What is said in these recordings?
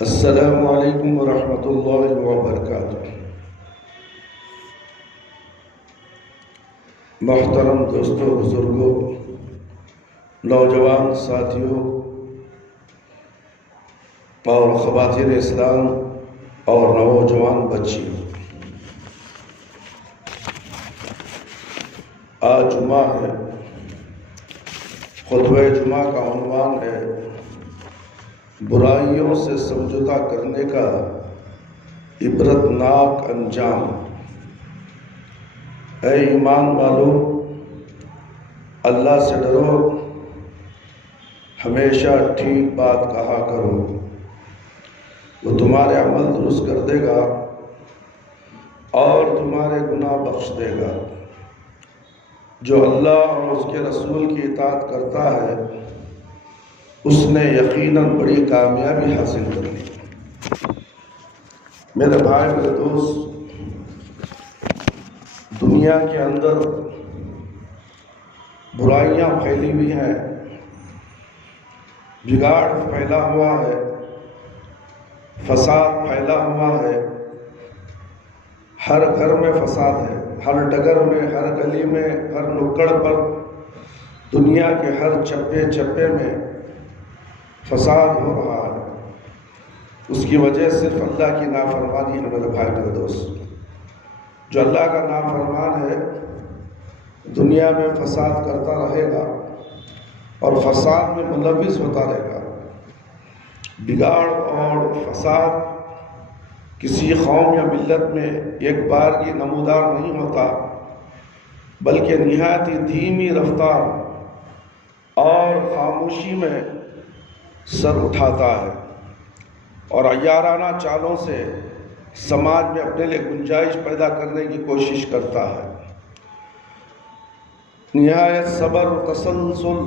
السلام علیکم ورحمۃ اللہ وبرکاتہ۔ محترم دوستوں، بزرگوں، نوجوان ساتھیوں اور خواتین اسلام اور نوجوان بچیوں، آج جمعہ ہے۔ خطبہ جمعہ کا عنوان ہے برائیوں سے سمجھوتا کرنے کا عبرتناک انجام۔ اے ایمان والو، اللہ سے ڈرو، ہمیشہ ٹھیک بات کہا کرو، وہ تمہارے عمل درست کر دے گا اور تمہارے گناہ بخش دے گا۔ جو اللہ اور اس کے رسول کی اطاعت کرتا ہے اس نے یقیناً بڑی کامیابی حاصل کر لی۔ میرے بھائی، میرے دوست، دنیا کے اندر برائیاں پھیلی ہوئی ہیں، بگاڑ پھیلا ہوا ہے، فساد پھیلا ہوا ہے، ہر گھر میں فساد ہے، ہر ڈگر میں، ہر گلی میں، ہر نکڑ پر، دنیا کے ہر چپے چپے میں فساد ہو رہا ہے۔ اس کی وجہ صرف اللہ کی نافرمانی ہے۔ میرے بھائی، میرے دوست، جو اللہ کا نافرمان ہے دنیا میں فساد کرتا رہے گا اور فساد میں ملوث ہوتا رہے گا۔ بگاڑ اور فساد کسی قوم یا ملت میں ایک بار کی نمودار نہیں ہوتا، بلکہ نہایت ہی دھیمی رفتار اور خاموشی میں سر اٹھاتا ہے اور عیارانہ چالوں سے سماج میں اپنے لیے گنجائش پیدا کرنے کی کوشش کرتا ہے۔ نہایت صبر، تسلسل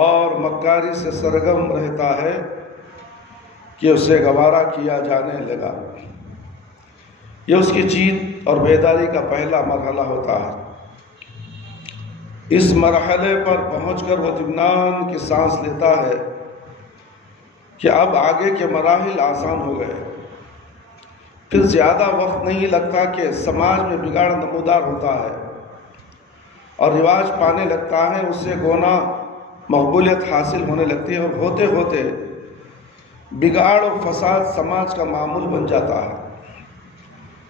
اور مکاری سے سرگرم رہتا ہے کہ اسے گوارا کیا جانے لگا۔ یہ اس کی جیت اور بیداری کا پہلا مرحلہ ہوتا ہے۔ اس مرحلے پر پہنچ کر وہ اطمینان کی سانس لیتا ہے کہ اب آگے کے مراحل آسان ہو گئے۔ پھر زیادہ وقت نہیں لگتا کہ سماج میں بگاڑ نمودار ہوتا ہے اور رواج پانے لگتا ہے، اس سے گونا مقبولیت حاصل ہونے لگتی ہے، اور ہوتے ہوتے بگاڑ اور فساد سماج کا معمول بن جاتا ہے۔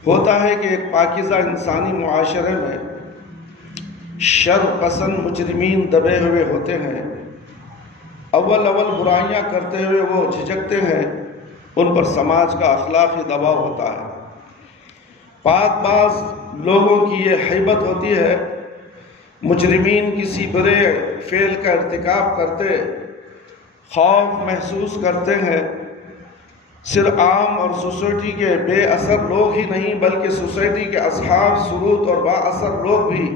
ہوتا ہے کہ ایک پاکیزہ انسانی معاشرے میں شر پسند مجرمین دبے ہوئے ہوتے ہیں۔ اول برائیاں کرتے ہوئے وہ جھجکتے ہیں، ان پر سماج کا اخلاقی دباؤ ہوتا ہے۔ پاک باز لوگوں کی یہ ہیبت ہوتی ہے، مجرمین کسی برے فعل کا ارتکاب کرتے خوف محسوس کرتے ہیں۔ صرف عام اور سوسائٹی کے بے اثر لوگ ہی نہیں، بلکہ سوسائٹی کے اصحاب سلوک اور با اثر لوگ بھی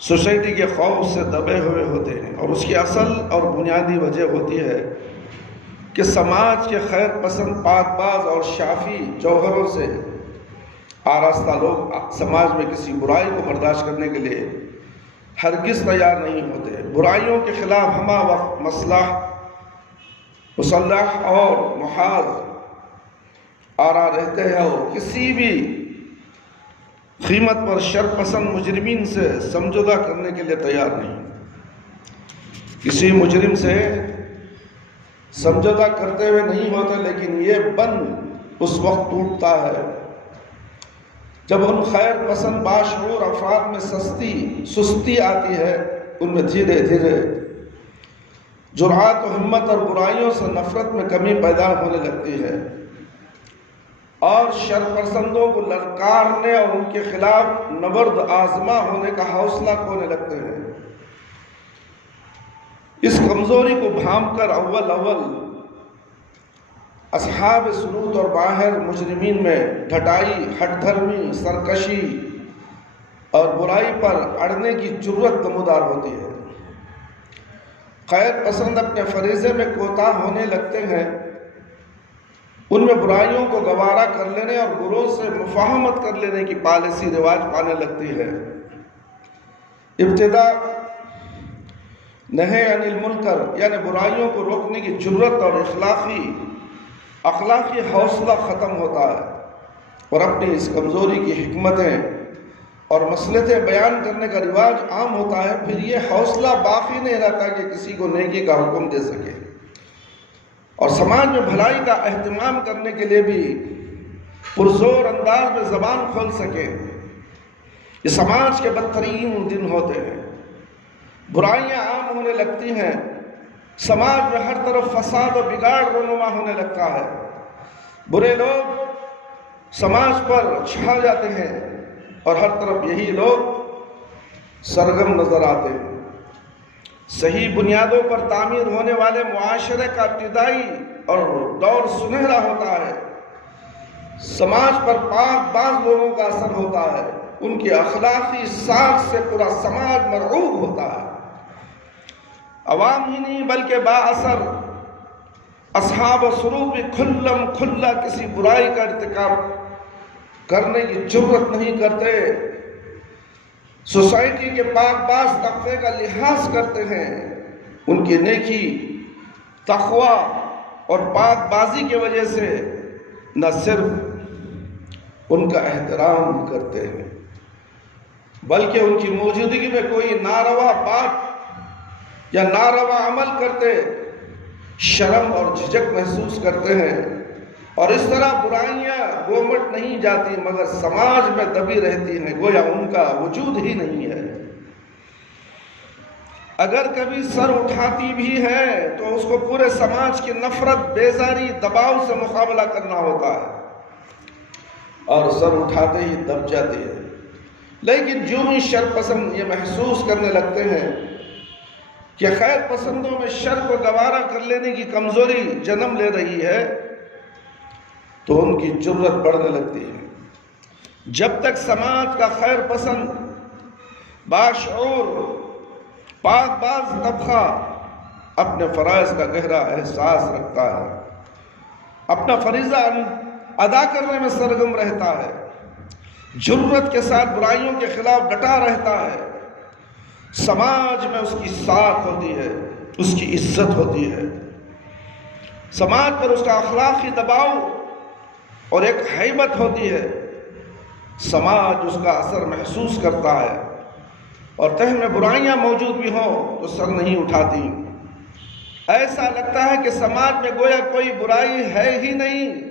سوسائٹی کے خوف سے دبے ہوئے ہوتے ہیں، اور اس کی اصل اور بنیادی وجہ ہوتی ہے کہ سماج کے خیر پسند، پاک باز اور شافی جوہروں سے آراستہ لوگ سماج میں کسی برائی کو برداشت کرنے کے لیے ہرگز تیار نہیں ہوتے۔ برائیوں کے خلاف ہمہ وقت مسلح اور محاذ آرا رہتے ہیں، اور کسی بھی قیمت پر شر پسند مجرمین سے سمجھوتا کرنے کے لیے تیار نہیں۔ کسی مجرم سے سمجھوتا کرتے ہوئے نہیں ہوتے، لیکن یہ بند اس وقت ٹوٹتا ہے جب ان خیر پسند باشعور افراد میں سستی آتی ہے، ان میں دھیرے دھیرے جرأت و ہمت اور برائیوں سے نفرت میں کمی پیدا ہونے لگتی ہے، اور شر پسندوں کو للکارنے اور ان کے خلاف نبرد آزما ہونے کا حوصلہ کھونے لگتے ہیں۔ اس کمزوری کو بھانپ کر اول اصحاب سنوت اور باہر مجرمین میں ڈھٹائی، ہٹ دھرمی، سرکشی اور برائی پر اڑنے کی جرأت نمودار ہوتی ہے۔ خیر پسند اپنے فریضے میں کوتاہ ہونے لگتے ہیں، ان میں برائیوں کو گوارا کر لینے اور بروں سے مفاہمت کر لینے کی پالیسی رواج پانے لگتی ہے۔ ابتدا نہی عن المنکر یعنی برائیوں کو روکنے کی جرت اور اخلاقی حوصلہ ختم ہوتا ہے، اور اپنی اس کمزوری کی حکمتیں اور مصلحتیں بیان کرنے کا رواج عام ہوتا ہے، پھر یہ حوصلہ باقی نہیں رہتا کہ کسی کو نیکی کا حکم دے سکے اور سماج میں بھلائی کا اہتمام کرنے کے لیے بھی پرزور انداز میں زبان کھول سکے۔ یہ سماج کے بدترین دن ہوتے ہیں، برائیاں عام ہونے لگتی ہیں، سماج میں ہر طرف فساد و بگاڑ رونما ہونے لگتا ہے، برے لوگ سماج پر چھا جاتے ہیں اور ہر طرف یہی لوگ سرگرم نظر آتے ہیں۔ صحیح بنیادوں پر تعمیر ہونے والے معاشرے کا ابتدائی اور دور سنہرا ہوتا ہے، سماج پر پاک باز لوگوں کا اثر ہوتا ہے، ان کی اخلاقی ساکھ سے پورا سماج مرعوب ہوتا ہے۔ عوام ہی نہیں بلکہ با اثر اصحاب و سلوک بھی کھلم کھلا کسی برائی کا ارتکاب کرنے کی جرت نہیں کرتے، سوسائٹی کے پاک باز طبقے کا لحاظ کرتے ہیں، ان کی نیکی، تقوی اور پاک بازی کی وجہ سے نہ صرف ان کا احترام کرتے ہیں بلکہ ان کی موجودگی میں کوئی ناروا بات یا ناروا عمل کرتے شرم اور جھجک محسوس کرتے ہیں، اور اس طرح برائیاں گومٹ نہیں جاتی مگر سماج میں دبی رہتی ہیں، گویا ان کا وجود ہی نہیں ہے۔ اگر کبھی سر اٹھاتی بھی ہے تو اس کو پورے سماج کی نفرت، بیزاری، دباؤ سے مقابلہ کرنا ہوتا ہے اور سر اٹھاتے ہی دب جاتی ہے۔ لیکن جو ہی شر پسند یہ محسوس کرنے لگتے ہیں کہ خیر پسندوں میں شر کو گوارا کر لینے کی کمزوری جنم لے رہی ہے تو ان کی جرت بڑھنے لگتی ہے۔ جب تک سماج کا خیر پسند، باشعور، پاک باز طبقہ اپنے فرائض کا گہرا احساس رکھتا ہے، اپنا فریضہ ادا کرنے میں سرگرم رہتا ہے، جرت کے ساتھ برائیوں کے خلاف ڈٹا رہتا ہے، سماج میں اس کی ساکھ ہوتی ہے، اس کی عزت ہوتی ہے، سماج پر اس کا اخلاقی دباؤ اور ایک ہیبت ہوتی ہے، سماج اس کا اثر محسوس کرتا ہے، اور تہ میں برائیاں موجود بھی ہوں تو سر نہیں اٹھاتی، ایسا لگتا ہے کہ سماج میں گویا کوئی برائی ہے ہی نہیں،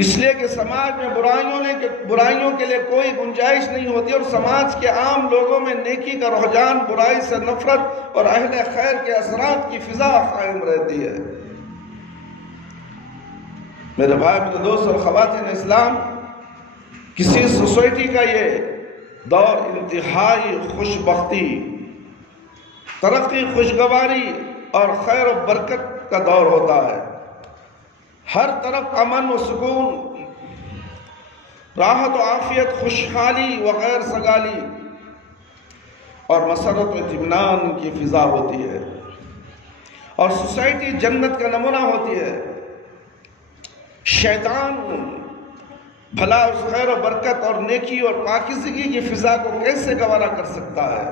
اس لیے کہ سماج میں برائیوں کے لیے کوئی گنجائش نہیں ہوتی، اور سماج کے عام لوگوں میں نیکی کا رجحان، برائی سے نفرت اور اہل خیر کے اثرات کی فضا قائم رہتی ہے۔ میرے بھائی، میرے دوست اور خواتین اسلام، کسی سوسائٹی کا یہ دور انتہائی خوش بختی، ترقی، خوشگواری اور خیر و برکت کا دور ہوتا ہے۔ ہر طرف امن و سکون، راحت و عافیت، خوشحالی و غیر سگالی اور مسرت و اطمینان کی فضا ہوتی ہے، اور سوسائٹی جنت کا نمونہ ہوتی ہے۔ شیطان بھلا اس خیر و برکت اور نیکی اور پاکیزگی کی فضا کو کیسے گوارا کر سکتا ہے؟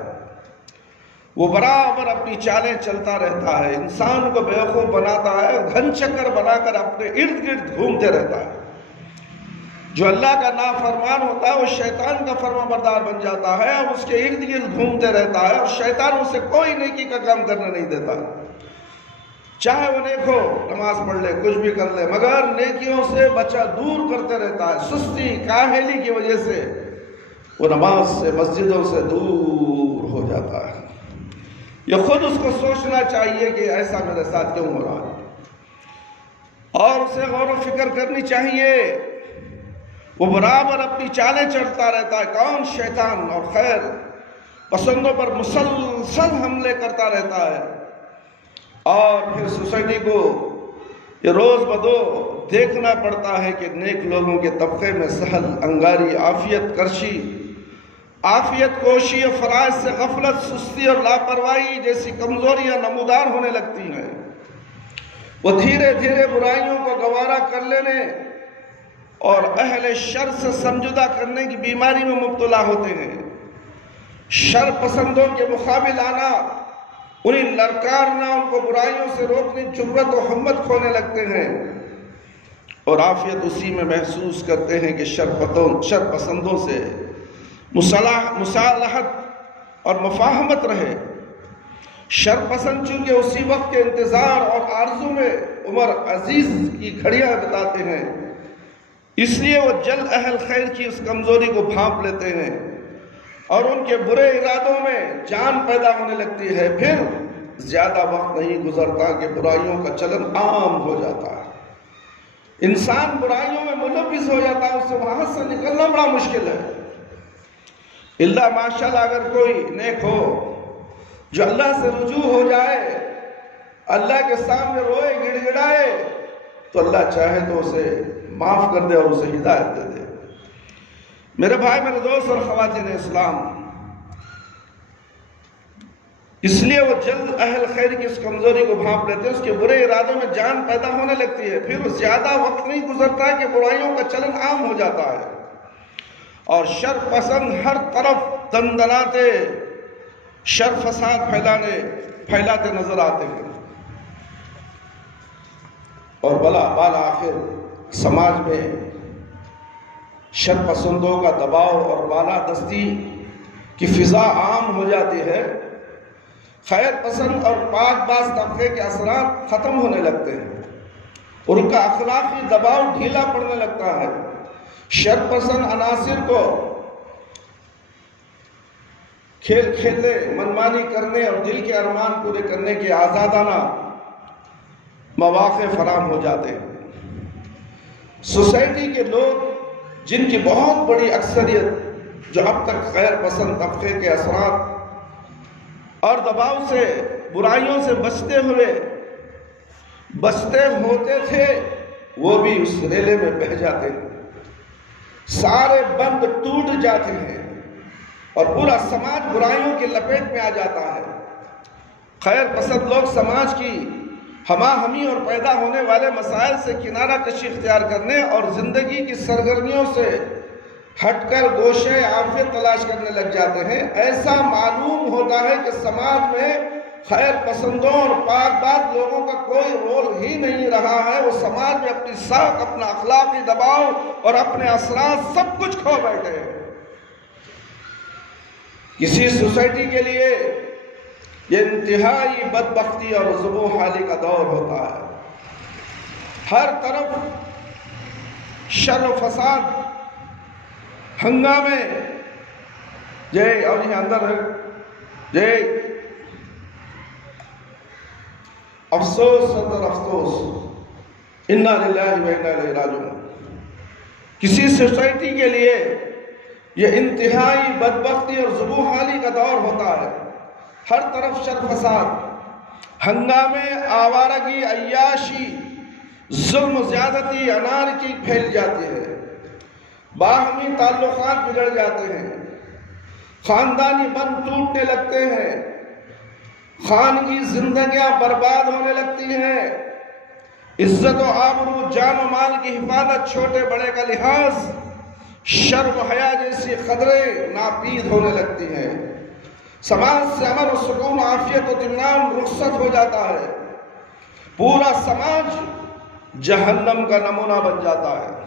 وہ برابر اپنی چالیں چلتا رہتا ہے، انسان کو بیوقوف بناتا ہے، گھن چکر بنا کر اپنے ارد گرد گھومتے رہتا ہے۔ جو اللہ کا نافرمان ہوتا ہے وہ شیطان کا فرما بردار بن جاتا ہے، اور اس کے ارد گرد گھومتے رہتا ہے، اور شیطان اسے کوئی نیکی کا کام کرنے نہیں دیتا، چاہے وہ نیک ہو، نماز پڑھ لے، کچھ بھی کر لے، مگر نیکیوں سے بچہ دور کرتے رہتا ہے۔ سستی، کاہلی کی وجہ سے وہ نماز سے، مسجدوں سے دور ہو جاتا ہے۔ یہ خود اس کو سوچنا چاہیے کہ ایسا میرے ساتھ کیوں ہو رہا ہے، اور اسے غور و فکر کرنی چاہیے۔ وہ برابر اپنی چالیں چڑھتا رہتا ہے، کون؟ شیطان، اور خیر پسندوں پر مسلسل حملے کرتا رہتا ہے، اور پھر سوسائٹی کو یہ روز بدو دیکھنا پڑتا ہے کہ نیک لوگوں کے طبقے میں سہل انگاری، عافیت کرشی، عافیت کوشی اور فرائض سے غفلت، سستی اور لاپرواہی جیسی کمزوریاں نمودار ہونے لگتی ہیں۔ وہ دھیرے دھیرے برائیوں کو گوارا کر لینے اور اہل شر سے سمجھوتا کرنے کی بیماری میں مبتلا ہوتے ہیں۔ شر پسندوں کے مقابل آنا انہیں للکارنا، ان کو برائیوں سے روکنے جرأت و ہمت کھونے لگتے ہیں، اور عافیت اسی میں محسوس کرتے ہیں کہ شر پسندوں سے مصالحت اور مفاہمت رہے۔ شر پسند چونکہ اسی وقت کے انتظار اور آرزو میں عمر عزیز کی گھڑیاں بتاتے ہیں، اس لیے وہ جلد اہل خیر کی اس کمزوری کو بھانپ لیتے ہیں اور ان کے برے ارادوں میں جان پیدا ہونے لگتی ہے۔ پھر زیادہ وقت نہیں گزرتا کہ برائیوں کا چلن عام ہو جاتا ہے، انسان برائیوں میں ملوث ہو جاتا ہے، اس سے وہاں سے نکلنا بڑا مشکل ہے۔ اللہ ماشاءاللہ اگر کوئی نیک ہو جو اللہ سے رجوع ہو جائے، اللہ کے سامنے روئے گڑ گڑائے، تو اللہ چاہے تو اسے معاف کر دے اور اسے ہدایت دے دے۔ میرے بھائی، میرے دوست اور خواتین اسلام، اس لیے وہ جلد اہل خیر کی اس کمزوری کو بھانپ لیتے ہیں، اس کے برے ارادوں میں جان پیدا ہونے لگتی ہے، پھر زیادہ وقت نہیں گزرتا کہ برائیوں کا چلن عام ہو جاتا ہے اور شر پسند ہر طرف دندناتے شر فساد پھیلاتے نظر آتے ہیں، اور بالآخر سماج میں شر پسندوں کا دباؤ اور بالادستی کی فضا عام ہو جاتی ہے۔ خیر پسند اور پاک باز طبقے کے اثرات ختم ہونے لگتے ہیں اور ان کا اخلاقی دباؤ ڈھیلا پڑنے لگتا ہے۔ شر پسند عناصر کو کھیل کھیلنے، منمانی کرنے اور دل کے ارمان پورے کرنے کے آزادانہ مواقع فراہم ہو جاتے ہیں۔ سوسائٹی کے لوگ جن کی بہت بڑی اکثریت جو اب تک غیر پسند طبقے کے اثرات اور دباؤ سے، برائیوں سے بچتے ہوتے تھے، وہ بھی اس ریلے میں بہہ جاتے ہیں، سارے بند ٹوٹ جاتے ہیں اور پورا سماج برائیوں کی لپیٹ میں آ جاتا ہے۔ خیر پسند لوگ سماج کی ہماہمی اور پیدا ہونے والے مسائل سے کنارہ کشی اختیار کرنے اور زندگی کی سرگرمیوں سے ہٹ کر گوشے عافیت تلاش کرنے لگ جاتے ہیں۔ ایسا معلوم ہوتا ہے کہ سماج میں خیر پسندوں اور پاک باز لوگوں کا کوئی رول ہی نہیں رہا ہے، وہ سماج میں اپنی ساکھ، اپنا اخلاقی دباؤ اور اپنے اثرات سب کچھ کھو بیٹھے ہیں۔ کسی سوسائٹی کے لیے یہ انتہائی بدبختی اور ذبح حالی کا دور ہوتا ہے، ہر طرف شر و فساد، ہنگامے، اور یہ اندر ہے افسوس اندر افسوس، انا للہ و انا الیہ راجعون۔ کسی سوسائٹی کے لیے یہ انتہائی بدبختی اور ذبح حالی کا دور ہوتا ہے، ہر طرف شر فساد، ہنگامے، آوارگی، عیاشی، ظلم و زیادتی، انارکی پھیل جاتی ہے، باہمی تعلقات بگڑ جاتے ہیں، خاندانی بند ٹوٹنے لگتے ہیں، خانگی زندگیاں برباد ہونے لگتی ہیں، عزت و آبرو، جان و مال کی حفاظت، چھوٹے بڑے کا لحاظ، شرم و حیا جیسی قدریں ناپید ہونے لگتی ہیں، سماج سے امن و سکون، عافیت و اطمینان رخصت ہو جاتا ہے، پورا سماج جہنم کا نمونہ بن جاتا ہے۔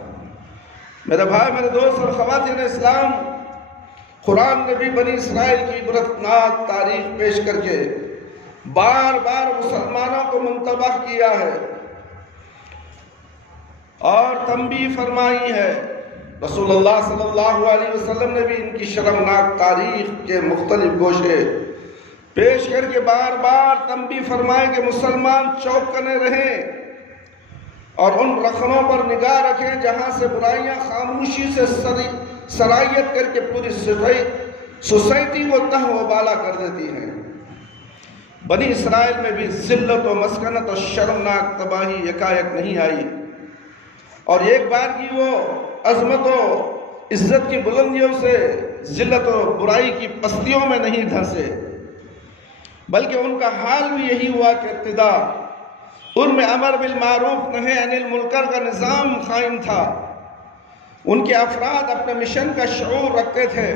میرے بھائی، میرے دوست اور خواتین اسلام، قرآن نے بھی بنی اسرائیل کی عبرتناک تاریخ پیش کر کے بار بار مسلمانوں کو منتبہ کیا ہے اور تنبیہ فرمائی ہے۔ رسول اللہ صلی اللہ علیہ وسلم نے بھی ان کی شرمناک تاریخ کے مختلف گوشے پیش کر کے بار بار تنبیہ فرمائے کہ مسلمان چوکنے رہیں اور ان رخنوں پر نگاہ رکھیں جہاں سے برائیاں خاموشی سے سرایت کر کے پوری سوسائٹی کو تہ و بالا کر دیتی ہیں۔ بنی اسرائیل میں بھی ذلت و مسکنت اور شرمناک تباہی یکایک نہیں آئی، اور ایک بار کی وہ عظمت و عزت کی بلندیوں سے ذلت و برائی کی پستیوں میں نہیں دھنسے، بلکہ ان کا حال بھی یہی ہوا کہ ابتدا ان میں امر بالمعروف نہی عن المنکر کا نظام قائم تھا، ان کے افراد اپنے مشن کا شعور رکھتے تھے،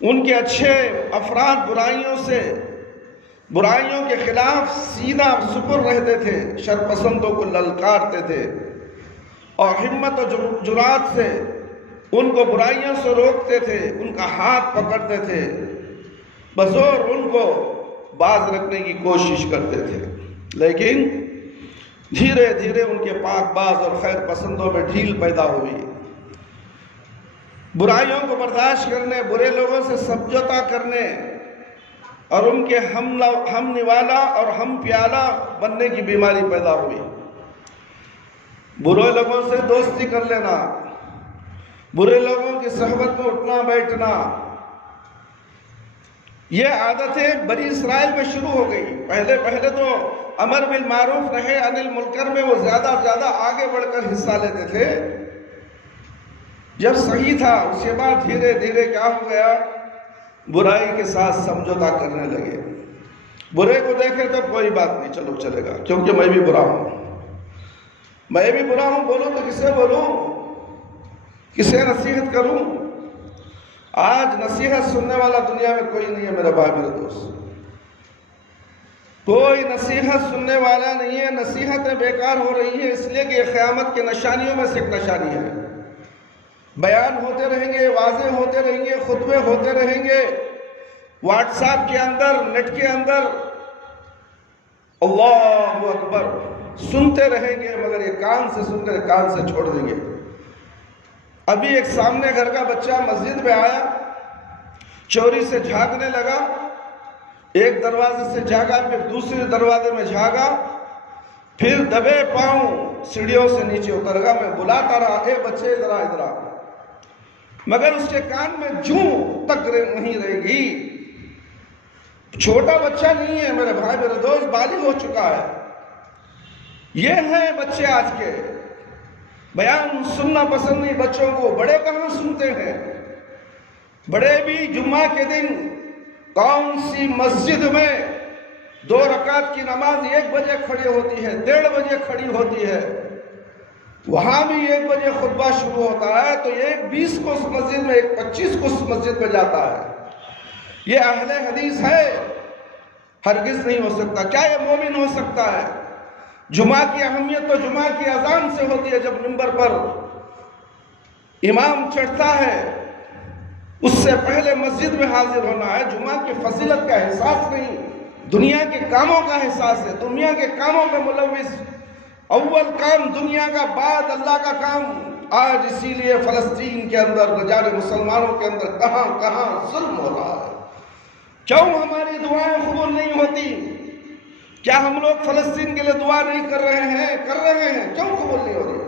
ان کے اچھے افراد برائیوں سے برائیوں کے خلاف سینہ سپر رہتے تھے، شرپسندوں کو للکارتے تھے اور ہمت و جرات سے ان کو برائیوں سے روکتے تھے، ان کا ہاتھ پکڑتے تھے، بزور ان کو باز رکھنے کی کوشش کرتے تھے۔ لیکن دھیرے دھیرے ان کے پاک باز اور خیر پسندوں میں ڈھیل پیدا ہوئی، برائیوں کو برداشت کرنے، برے لوگوں سے سمجھوتا کرنے اور ان کے ہم نوالا اور ہم پیالہ بننے کی بیماری پیدا ہوئی۔ برے لوگوں سے دوستی کر لینا، برے لوگوں کی صحبت میں اٹھنا بیٹھنا، یہ عادتیں بنی اسرائیل میں شروع ہو گئی۔ پہلے تو امر بالمعروف نہی عن المنکر میں وہ زیادہ آگے بڑھ کر حصہ لیتے تھے، جب صحیح تھا۔ اس کے بعد دھیرے دھیرے کیا ہو گیا، برائی کے ساتھ سمجھوتا کرنے لگے۔ برے کو دیکھے تو کوئی بات نہیں، چلو چلے گا، کیونکہ میں بھی برا ہوں، میں بھی برا ہوں، بولوں تو کسے بولوں، کسے نصیحت کروں؟ آج نصیحت سننے والا دنیا میں کوئی نہیں ہے میرے بھائی میرے دوست، کوئی نصیحت سننے والا نہیں ہے۔ نصیحتیں بیکار ہو رہی ہیں، اس لیے کہ یہ قیامت کے نشانیوں میں سے ایک نشانی ہے۔ بیان ہوتے رہیں گے، واضح ہوتے رہیں گے، خطبے ہوتے رہیں گے، واٹس ایپ کے اندر، نیٹ کے اندر، اللہ اکبر سنتے رہیں گے، مگر یہ کان سے سن کر کان سے چھوڑ دیں گے۔ ابھی ایک سامنے گھر کا بچہ مسجد میں آیا، چوری سے جھانکنے لگا، ایک دروازے سے جھانکا، پھر دوسرے دروازے میں جھانکا، پھر دبے پاؤں سیڑھیوں سے نیچے اتر گا۔ میں بلاتا رہا، اے بچے ادھر آ ادھر آ، مگر اس کے کان میں جوں تک نہیں رہے گی۔ چھوٹا بچہ نہیں ہے میرے بھائی میرے دوست، بالغ ہو چکا ہے۔ یہ ہیں بچے آج کے، بیان سننا پسند نہیں بچوں کو۔ بڑے کہاں سنتے ہیں؟ بڑے بھی جمعہ کے دن کون سی مسجد میں 2 رکعت کی نماز 1 بجے کھڑی ہوتی ہے، 1:30 بجے کھڑی ہوتی ہے، وہاں بھی 1 بجے خطبہ شروع ہوتا ہے، تو ایک 20 کو اس مسجد میں، ایک 25 کو اس مسجد میں جاتا ہے۔ یہ اہل حدیث ہے؟ ہرگز نہیں ہو سکتا۔ کیا یہ مومن ہو سکتا ہے؟ جمعہ کی اہمیت تو جمعہ کی اذان سے ہوتی ہے، جب منبر پر امام چڑھتا ہے اس سے پہلے مسجد میں حاضر ہونا ہے۔ جمعہ کی فضیلت کا احساس نہیں، دنیا کے کاموں کا احساس ہے، دنیا کے کاموں میں ملوث۔ اول کام دنیا کا، بعد اللہ کا کام۔ آج اسی لیے فلسطین کے اندر، نہ جانے مسلمانوں کے اندر کہاں کہاں ظلم ہو رہا ہے۔ کیوں ہماری دعائیں قبول نہیں ہوتی؟ کیا ہم لوگ فلسطین کے لیے دعا نہیں کر رہے ہیں؟ کر رہے ہیں، کیوں قبول نہیں ہو رہی؟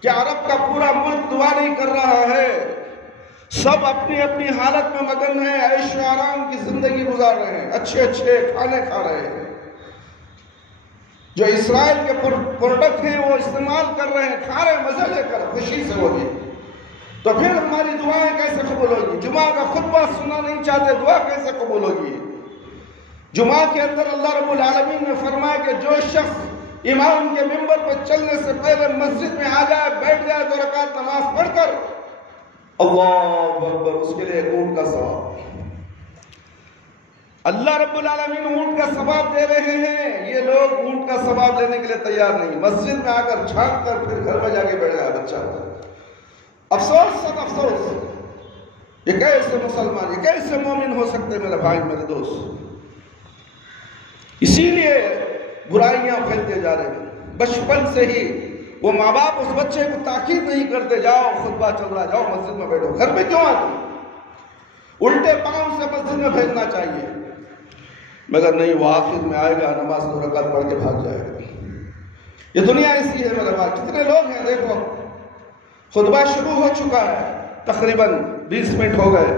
کیا عرب کا پورا ملک دعا نہیں کر رہا ہے؟ سب اپنی اپنی حالت میں مگن ہیں، عیش و آرام کی زندگی گزار رہے ہیں، اچھے اچھے کھانے کھا رہے ہیں، جو اسرائیل کے پروڈکٹ ہیں وہ استعمال کر رہے ہیں، کھا رہے ہیں مزے لے کر، خوشی سے وہ بھی۔ تو پھر ہماری دعائیں کیسے قبول ہوگی؟ جمعہ کا خطبہ سننا نہیں چاہتے، دعا کیسے قبول ہوگی؟ جمعہ کے اندر اللہ رب العالمین نے فرمایا کہ جو شخص امام کے منبر پر چلنے سے پہلے مسجد میں آ جائے، بیٹھ جائے 2 رکعت نماز پڑھ کر، اللہ اکبر، اس کے لیے اونٹ کا ثواب۔ اللہ رب العالمین اونٹ کا ثواب دے رہے ہیں، یہ لوگ اونٹ کا ثواب لینے کے لیے تیار نہیں۔ مسجد میں آ کر جھانک کر پھر گھر میں جا کے بیٹھ گیا بچہ۔ افسوس، سب افسوس، یہ کیسے مسلمان، یہ کیسے مومن ہو سکتے میرے بھائی میرے دوست؟ اسی لیے برائیاں پھیلتے جا رہے ہیں۔ بچپن سے ہی وہ ماں باپ اس بچے کو تاکید نہیں کرتے، جاؤ خطبہ چل رہا، جاؤ مسجد میں بیٹھو، گھر میں کیوں آتے؟ الٹے پاؤں سے مسجد میں بھیجنا چاہیے، مگر نہیں، وہ آخر میں آئے گا، نماز 2 رکعت پڑھ کے بھاگ جائے گا۔ یہ دنیا ایسی ہے میرے بھائی۔ کتنے لوگ ہیں دیکھو، خطبہ شروع ہو چکا ہے، تقریباً 20 منٹ ہو گئے،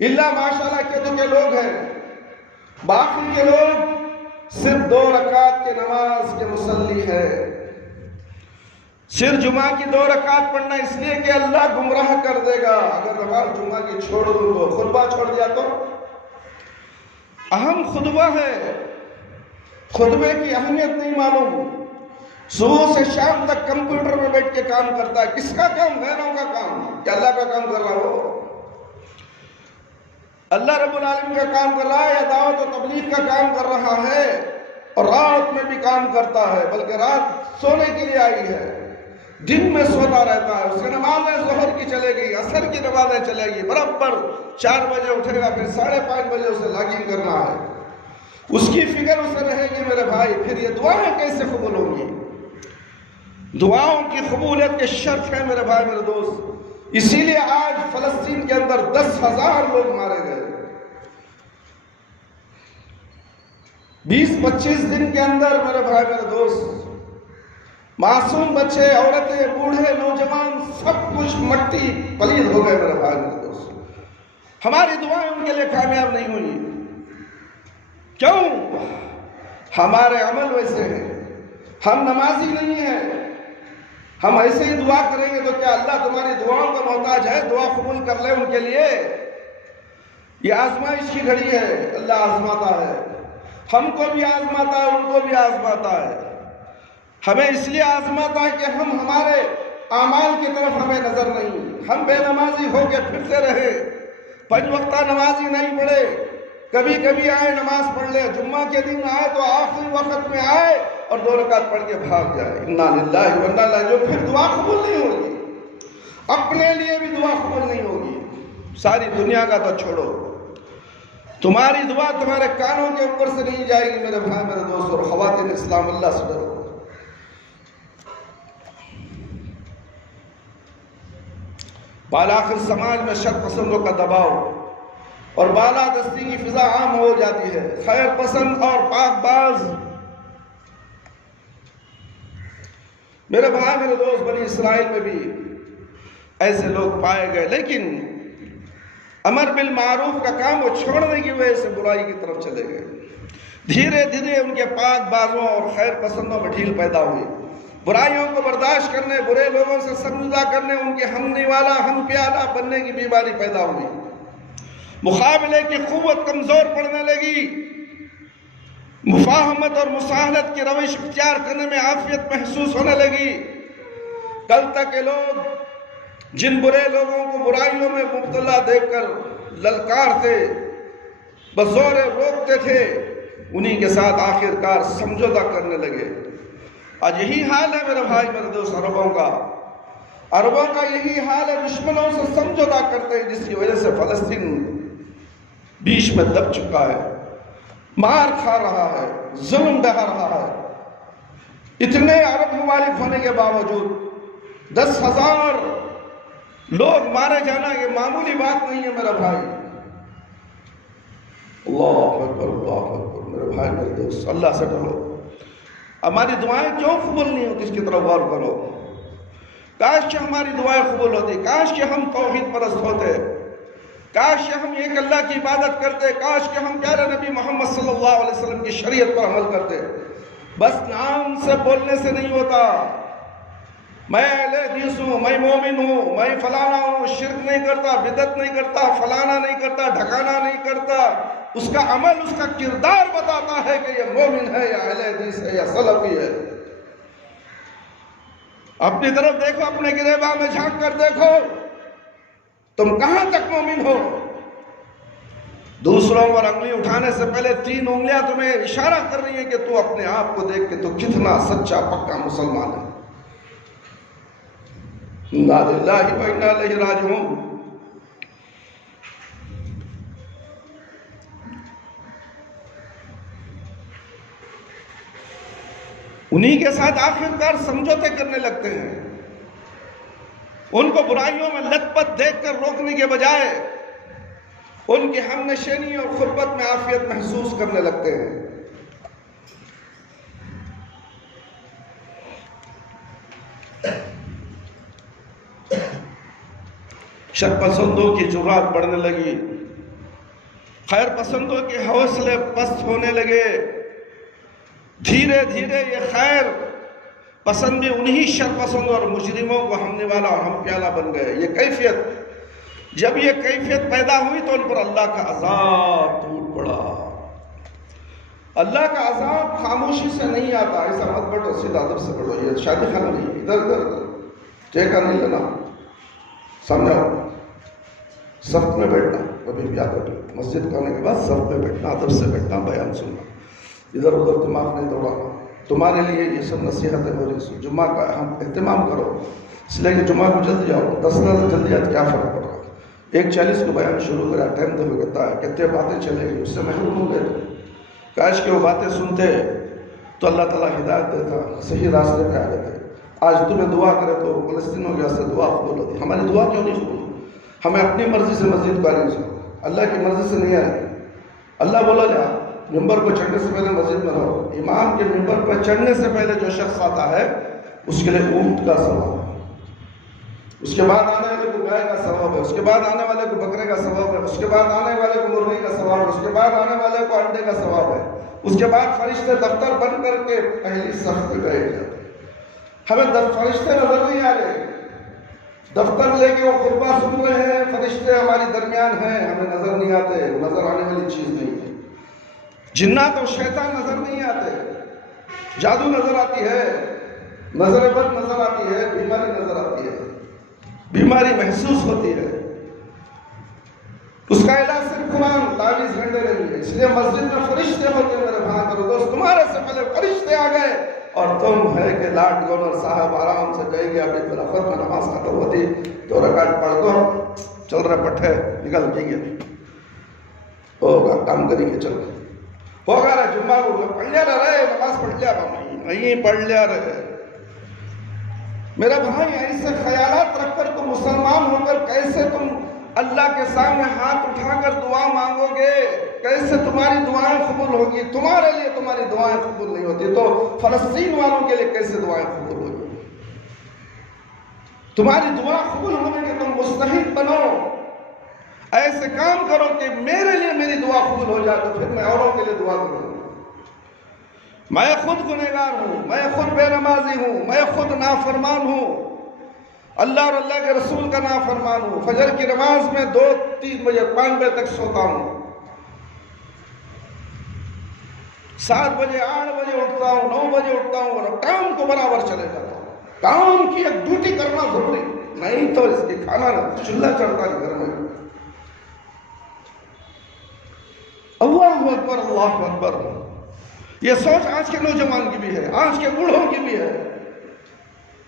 اللہ ماشاءاللہ کے لوگ ہیں، باقی کے لوگ صرف 2 رکعت کے نماز کے مصلی ہے۔ صرف جمعہ کی 2 رکعت پڑھنا اس لیے کہ اللہ گمراہ کر دے گا اگر نماز جمعہ کی چھوڑ دوں تو، خطبہ چھوڑ دیا تو۔ اہم خطبہ ہے، خطبے کی اہمیت نہیں معلوم، صبح سے شام تک کمپیوٹر میں بیٹھ کے کام کرتا ہے۔ کس کا کام؟ غیروں کا کام، کیا اللہ کا کام کر رہا ہو؟ اللہ رب العالمین کا کام کر رہا ہے یا دعوت و تبلیغ کا کام کر رہا ہے، اور رات میں بھی کام کرتا ہے، بلکہ رات سونے کے لیے آئی ہے، دن میں سوتا رہتا ہے، اس کی نمازیں ظہر کی چلے گی، عصر کی نمازیں چلے گی، برابر 4 بجے اٹھے گا، پھر 5:30 بجے اسے لاگن کرنا ہے، اس کی فکر اسے رہے گی میرے بھائی، پھر یہ دعائیں کیسے قبول ہوں گی؟ دعاؤں کی قبولیت کے شرط ہے میرے بھائی میرے دوست۔ اسی لیے آج فلسطین کے اندر 10,000 لوگ مارے گئے، 20-25 دن کے اندر میرے بھائی میرے دوست، معصوم بچے، عورتیں، بوڑھے، نوجوان، سب کچھ مٹی پلید ہو گئے میرے بھائی میرے دوست۔ ہماری دعائیں ان کے لیے کامیاب نہیں ہوئی، کیوں؟ ہمارے عمل ویسے ہیں، ہم نمازی نہیں ہیں۔ ہم ایسے ہی دعا کریں گے تو کیا اللہ تمہاری دعاؤں کا محتاج ہے؟ دعا قبول کر لے ان کے لیے۔ یہ آزمائش کی گھڑی ہے، اللہ آزماتا ہے، ہم کو بھی آزماتا ہے، ان کو بھی آزماتا ہے۔ ہمیں اس لیے آزماتا ہے کہ ہم ہمارے اعمال کی طرف ہمیں نظر نہیں، ہم بے نمازی ہو کے پھرتے رہے، 5 وقتہ نمازی نہیں پڑھے، کبھی کبھی آئے نماز پڑھ لے، جمعہ کے دن آئے تو آخری وقت میں آئے اور 2 رکعت پڑھ کے بھاگ جائے، انا للہ و انا الیہ، جو پھر دعا قبول نہیں ہوگی، اپنے لیے بھی دعا قبول نہیں ہوگی، ساری دنیا کا تو چھوڑو، تمہاری دعا تمہارے کانوں کے اوپر سے نہیں جائے گی میرے بھائی میرے دوست اور خواتین اسلام، اللہ سے ڈرو۔ بالآخر سماج میں شر پسندوں کا دباؤ اور بالادستی کی فضا عام ہو جاتی ہے، خیر پسند اور پاک باز میرے بھائی میرے دوست بنی اسرائیل میں بھی ایسے لوگ پائے گئے، لیکن امر بالمعروف کا کام وہ چھوڑنے کی وجہ سے برائی کی طرف چلے گئے۔ دھیرے دھیرے ان کے پاک بازوں اور خیر پسندوں میں ڈھیل پیدا ہوئی، برائیوں کو برداشت کرنے، برے لوگوں سے سمجھوتا کرنے، ان کے ہم نوالا ہم پیالہ بننے کی بیماری پیدا ہوئی، مقابلے کی قوت کمزور پڑنے لگی، مفاہمت اور مساہلت کی روش اختیار کرنے میں عافیت محسوس ہونے لگی۔ کل تک یہ لوگ جن برے لوگوں کو برائیوں میں مبتلا دیکھ کر للکارتے، بزور روکتے تھے، انہی کے ساتھ آخر کار سمجھوتا کرنے لگے۔ آج یہی حال ہے میرے بھائی میرے دوست عربوں کا یہی حال ہے، دشمنوں سے سمجھوتا کرتے ہیں، جس کی وجہ سے فلسطین بیچ میں دب چکا ہے، مار کھا رہا ہے، ظلم ڈھا رہا ہے۔ اتنے عرب ممالک ہونے کے باوجود 10,000 لوگ مارے جانا یہ معمولی بات نہیں ہے میرا بھائی۔ اللہ اکبر میرے بھائی میرے دوست، اللہ سے ڈرو۔ ہماری دعائیں کیوں قبول نہیں ہوتی، اس کی طرف غور کرو۔ کاش کہ ہماری دعائیں قبول ہوتی، کاش کہ ہم توحید پرست ہوتے، کاش کہ ہم ایک اللہ کی عبادت کرتے، کاش کہ ہم پیارے نبی محمد صلی اللہ علیہ وسلم کی شریعت پر عمل کرتے۔ بس نام سے بولنے سے نہیں ہوتا، میں اہل حدیث ہوں، میں مومن ہوں، میں فلانا ہوں، شرک نہیں کرتا، بدعت نہیں کرتا، فلانا نہیں کرتا، ڈھکانا نہیں کرتا، اس کا عمل، اس کا کردار بتاتا ہے کہ یہ مومن ہے یا اہل حدیث ہے یا سلفی ہے۔ اپنی طرف دیکھو، اپنے گریباں میں جھانک کر دیکھو، تم کہاں تک مومن ہو؟ دوسروں پر انگلی اٹھانے سے پہلے 3 انگلیاں تمہیں اشارہ کر رہی ہیں کہ تو اپنے آپ کو دیکھ کے تو کتنا سچا پکا مسلمان ہے۔ انا للہ و انا الیہ راجعون۔ انہی کے ساتھ آخر کار سمجھوتے کرنے لگتے ہیں، ان کو برائیوں میں لت پت دیکھ کر روکنے کے بجائے ان کی ہم نشینی اور قربت میں عافیت محسوس کرنے لگتے ہیں۔ شر پسندوں کی جرات بڑھنے لگی، خیر پسندوں کے حوصلے پست ہونے لگے، دھیرے دھیرے یہ خیر پسند بھی انہی شر پسندوں اور مجرموں کو ہمنے والا اور ہم پیالہ بن گئے۔ یہ کیفیت، جب یہ کیفیت پیدا ہوئی تو ان پر اللہ کا عذاب ٹوٹ پڑا۔ اللہ کا عذاب خاموشی سے نہیں آتا، ایسا مت بیٹھو، سیدھا ادب سے بیٹھو، یہ شادی خانہ نہیں، ادھر ادھر ٹیکا نہیں لینا، سمجھاؤ، صف میں بیٹھنا، کبھی بھی یاد رکھیں، مسجد کو آنے کے بعد صف میں بیٹھنا، ادب سے بیٹھنا، بیان سننا، ادھر ادھر دماغ نہیں دوڑانا۔ تمہارے لیے یہ سب نصیحتیں ہو رہی ہیں۔ جمعہ کا اہم اہتمام کرو، اس لیے کہ جمعہ کو جلدی آؤ، 10 دن جلدی آج کیا فرق پڑ رہا ہے؟ 1:40 کو بیان شروع کرا، ٹائم تو کہتا ہے کتنے باتیں چلے گی، اس سے محروم ہو گئے۔ کاش کہ وہ باتیں سنتے تو اللہ تعالیٰ ہدایت دیتا، صحیح راستے پہ آ گئے تھے۔ آج تمہیں دعا کرے تو فلسطینوں کے واسطے دعا قبول ہوتی، ہماری دعا کیوں نہیں قبول؟ ہمیں اپنی مرضی سے مسجد کو آنے سے، اللہ کی مرضی سے نہیں آئے۔ اللہ بولا جا ممبر کو چڑھنے سے پہلے مسجد میں رہو، امام کے ممبر پر چڑھنے سے پہلے جو شخص آتا ہے اس کے لیے اونٹ کا ثواب ہے، اس کے بعد آنے والے کو گائے کا ثواب ہے، اس کے بعد آنے والے کو بکرے کا ثواب ہے، اس کے بعد آنے والے کو مرغی کا ثواب ہے، اس کے بعد آنے والے کو انڈے کا ثواب ہے، اس کے بعد فرشتے دفتر بند کر کے پہلی صف پہ گئے جاتے۔ ہمیں فرشتے نظر نہیں آ رہے، دفتر لے کے وہ خطبہ سن رہے ہیں، فرشتے ہمارے درمیان ہیں، ہمیں نظر نہیں آتے، نظر آنے والی چیز نہیں ہے۔ جنات اور شیطان نظر نہیں آتے، جادو نظر آتی ہے، نظر بد نظر آتی ہے، بیماری نظر آتی ہے، بیماری محسوس ہوتی ہے، اس کا علاج صرف قرآن، تعویذ گھنٹے نہیں ہے۔ اس لیے مسجد میں فرشتے ہوتے ہیں میرے بھائی میرے دوست، تمہارے سے پہلے فرشتے آ گئے، اور تم ہے کہ لاٹ گورنر صاحب آرام سے جائیں گے، ابھی خلافت میں نماز ختم ہوتی 2 رکعت پڑھ دو، چل رہے پٹھے نکل جائیے، ہوگا کام کریں گے، چلو ہوگا رہے جمعہ کو پڑھ لیا رہے، نماز پڑھ لیا نہیں پڑھ لیا رہے۔ میرے بھائی ایسے خیالات رکھ کر تم مسلمان ہو کر کیسے تم اللہ کے سامنے ہاتھ اٹھا کر دعا مانگو گے؟ کیسے تمہاری دعائیں قبول ہوگی؟ تمہارے لیے تمہاری دعائیں قبول نہیں ہوتی تو فلسطین والوں کے لیے کیسے دعائیں قبول ہوگی؟ تمہاری دعا قبول ہونے کے تم مستحق بنو، ایسے کام کرو کہ میرے لیے میری دعا قبول ہو جائے، تو پھر میں اوروں کے لیے دعا کروں۔ میں خود گنہگار ہوں، میں خود بے نمازی ہوں، میں خود نافرمان ہوں، اللہ اور اللہ کے رسول کا نافرمان ہوں، فجر کی نماز میں 2-3 بجے 5 بجے تک سوتا ہوں، 7 بجے 8 بجے اٹھتا ہوں، 9 بجے اٹھتا ہوں، اور کام کو برابر چلے جاتا ہوں۔ کام کی ایک ڈیوٹی کرنا ضروری، نہیں تو اس کی کھانا چولہا چڑھتا ہے گھر میں۔ اللہ اکبر، اللہ اکبر۔ یہ سوچ آج کے نوجوان کی بھی ہے، آج کے بوڑھوں کی بھی ہے،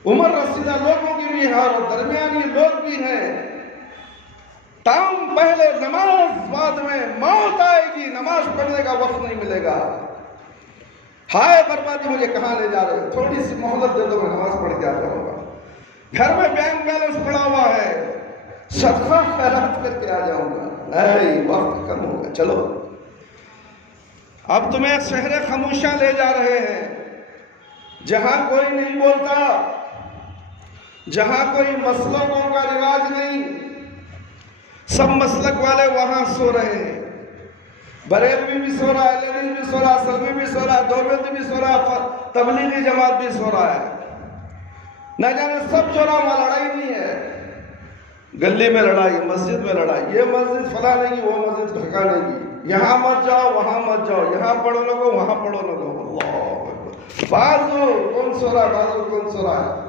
عمر رسیدہ لوگوں کی بھی ہے، اور درمیانی لوگ بھی ہیں۔ کام پہلے، نماز بعد میں، موت آئے گی، نماز پڑھنے کا وقت نہیں ملے گا۔ ہائے بربادی، مجھے کہاں لے جا رہے ہو؟ تھوڑی سی مہلت دے دو، میں نماز پڑھ کے آ جاؤں گا، گھر میں بینک بیلنس پڑا ہوا ہے، صدقہ خیرات کر کے آ جاؤں گا، نہیں وقت کم ہوگا، چلو۔ اب تمہیں شہر خاموشیاں لے جا رہے ہیں، جہاں کوئی نہیں بولتا، جہاں کوئی مسلکوں کا رواج نہیں، سب مسلک والے وہاں سو رہے ہیں، بریلوی بھی سو رہا ہے، لیڈی بھی سو رہا ہے، سلفی بھی سو رہا ہے، دیوبندی بھی سو رہا ہے، تبلیغی جماعت بھی سو رہا ہے، نہ جانے سب چورا وہاں لڑائی نہیں ہے، گلی میں لڑائی، مسجد میں لڑائی، یہ مسجد فلاں کی، وہ مسجد ٹھکانے کی، یہاں مت جاؤ وہاں مت جاؤ، یہاں پڑھو لگو وہاں پڑھو لگو، اللہ اکبر۔ بازو کون سو رہا ہے، بازو کون سو رہا ہے؟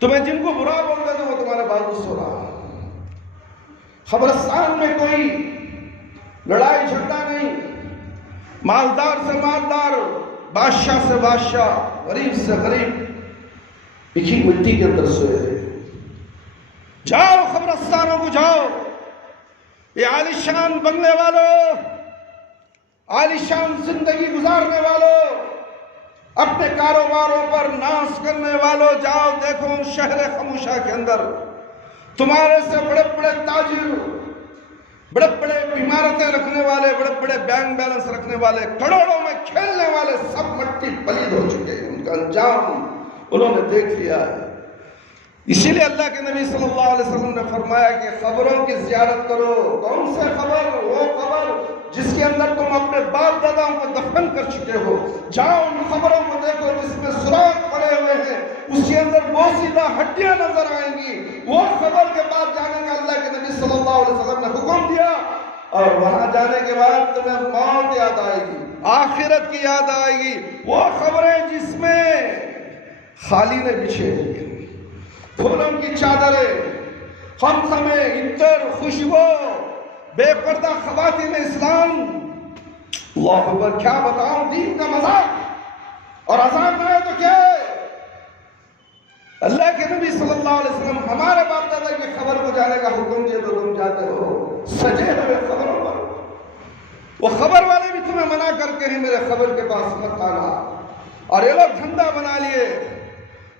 تمہیں جن کو برا بولتے تھے وہ تمہارے بازو سو رہا ہے۔ قبرستان میں کوئی لڑائی جھگڑا نہیں، مالدار سے مالدار، بادشاہ سے بادشاہ، غریب سے غریب ایک ہی مٹی کے اندر سوئے تھے۔ جاؤ قبرستانوں کو جاؤ، یہ عالیشان بنگلے والوں، عالیشان زندگی گزارنے والوں، اپنے کاروباروں پر ناز کرنے والوں، جاؤ دیکھو ان شہر خاموشہ کے اندر تمہارے سے بڑے بڑے تاجر، بڑے بڑے عمارتیں رکھنے والے، بڑے بڑے بینک بیلنس رکھنے والے، کروڑوں میں کھیلنے والے، سب مٹی پلید ہو چکے ہیں، ان کا انجام انہوں نے دیکھ لیا ہے۔ اسی لیے اللہ کے نبی صلی اللہ علیہ وسلم نے فرمایا کہ قبروں کی زیارت کرو۔ کون سے قبر؟ وہ قبر جس کے اندر تم اپنے باپ داداؤں کو دفن کر چکے ہو، جاؤ ان قبروں کو دیکھو جس میں سوراخ پڑے ہوئے ہیں، اس کے اندر بوسیدہ ہڈیاں نظر آئیں گی۔ وہ قبر کے بعد جانے کا اللہ کے نبی صلی اللہ علیہ وسلم نے حکم دیا، اور وہاں جانے کے بعد تمہیں موت یاد آئے گی، آخرت کی یاد آئے گی۔ وہ قبریں جس میں خالی نے بچھے ہوئے، پھولوں کی چادریں، خمسمے، عطر، خوشبو، بے پردہ خواتین اسلام، اللہ اکبر، کیا بتاؤں دین کا مذاق اور عذاب نہ ہے تو کیا ہے؟ اللہ کے نبی صلی اللہ علیہ وسلم ہمارے باپ دادا کی خبر کو جانے کا حکم دیے تو تم جاتے ہو سجے ہوئے خبروں پر۔ وہ خبر والے بھی تمہیں منع کرتے ہیں میرے خبر کے پاس مت آنا، اور یہ لوگ دھندا بنا لیے،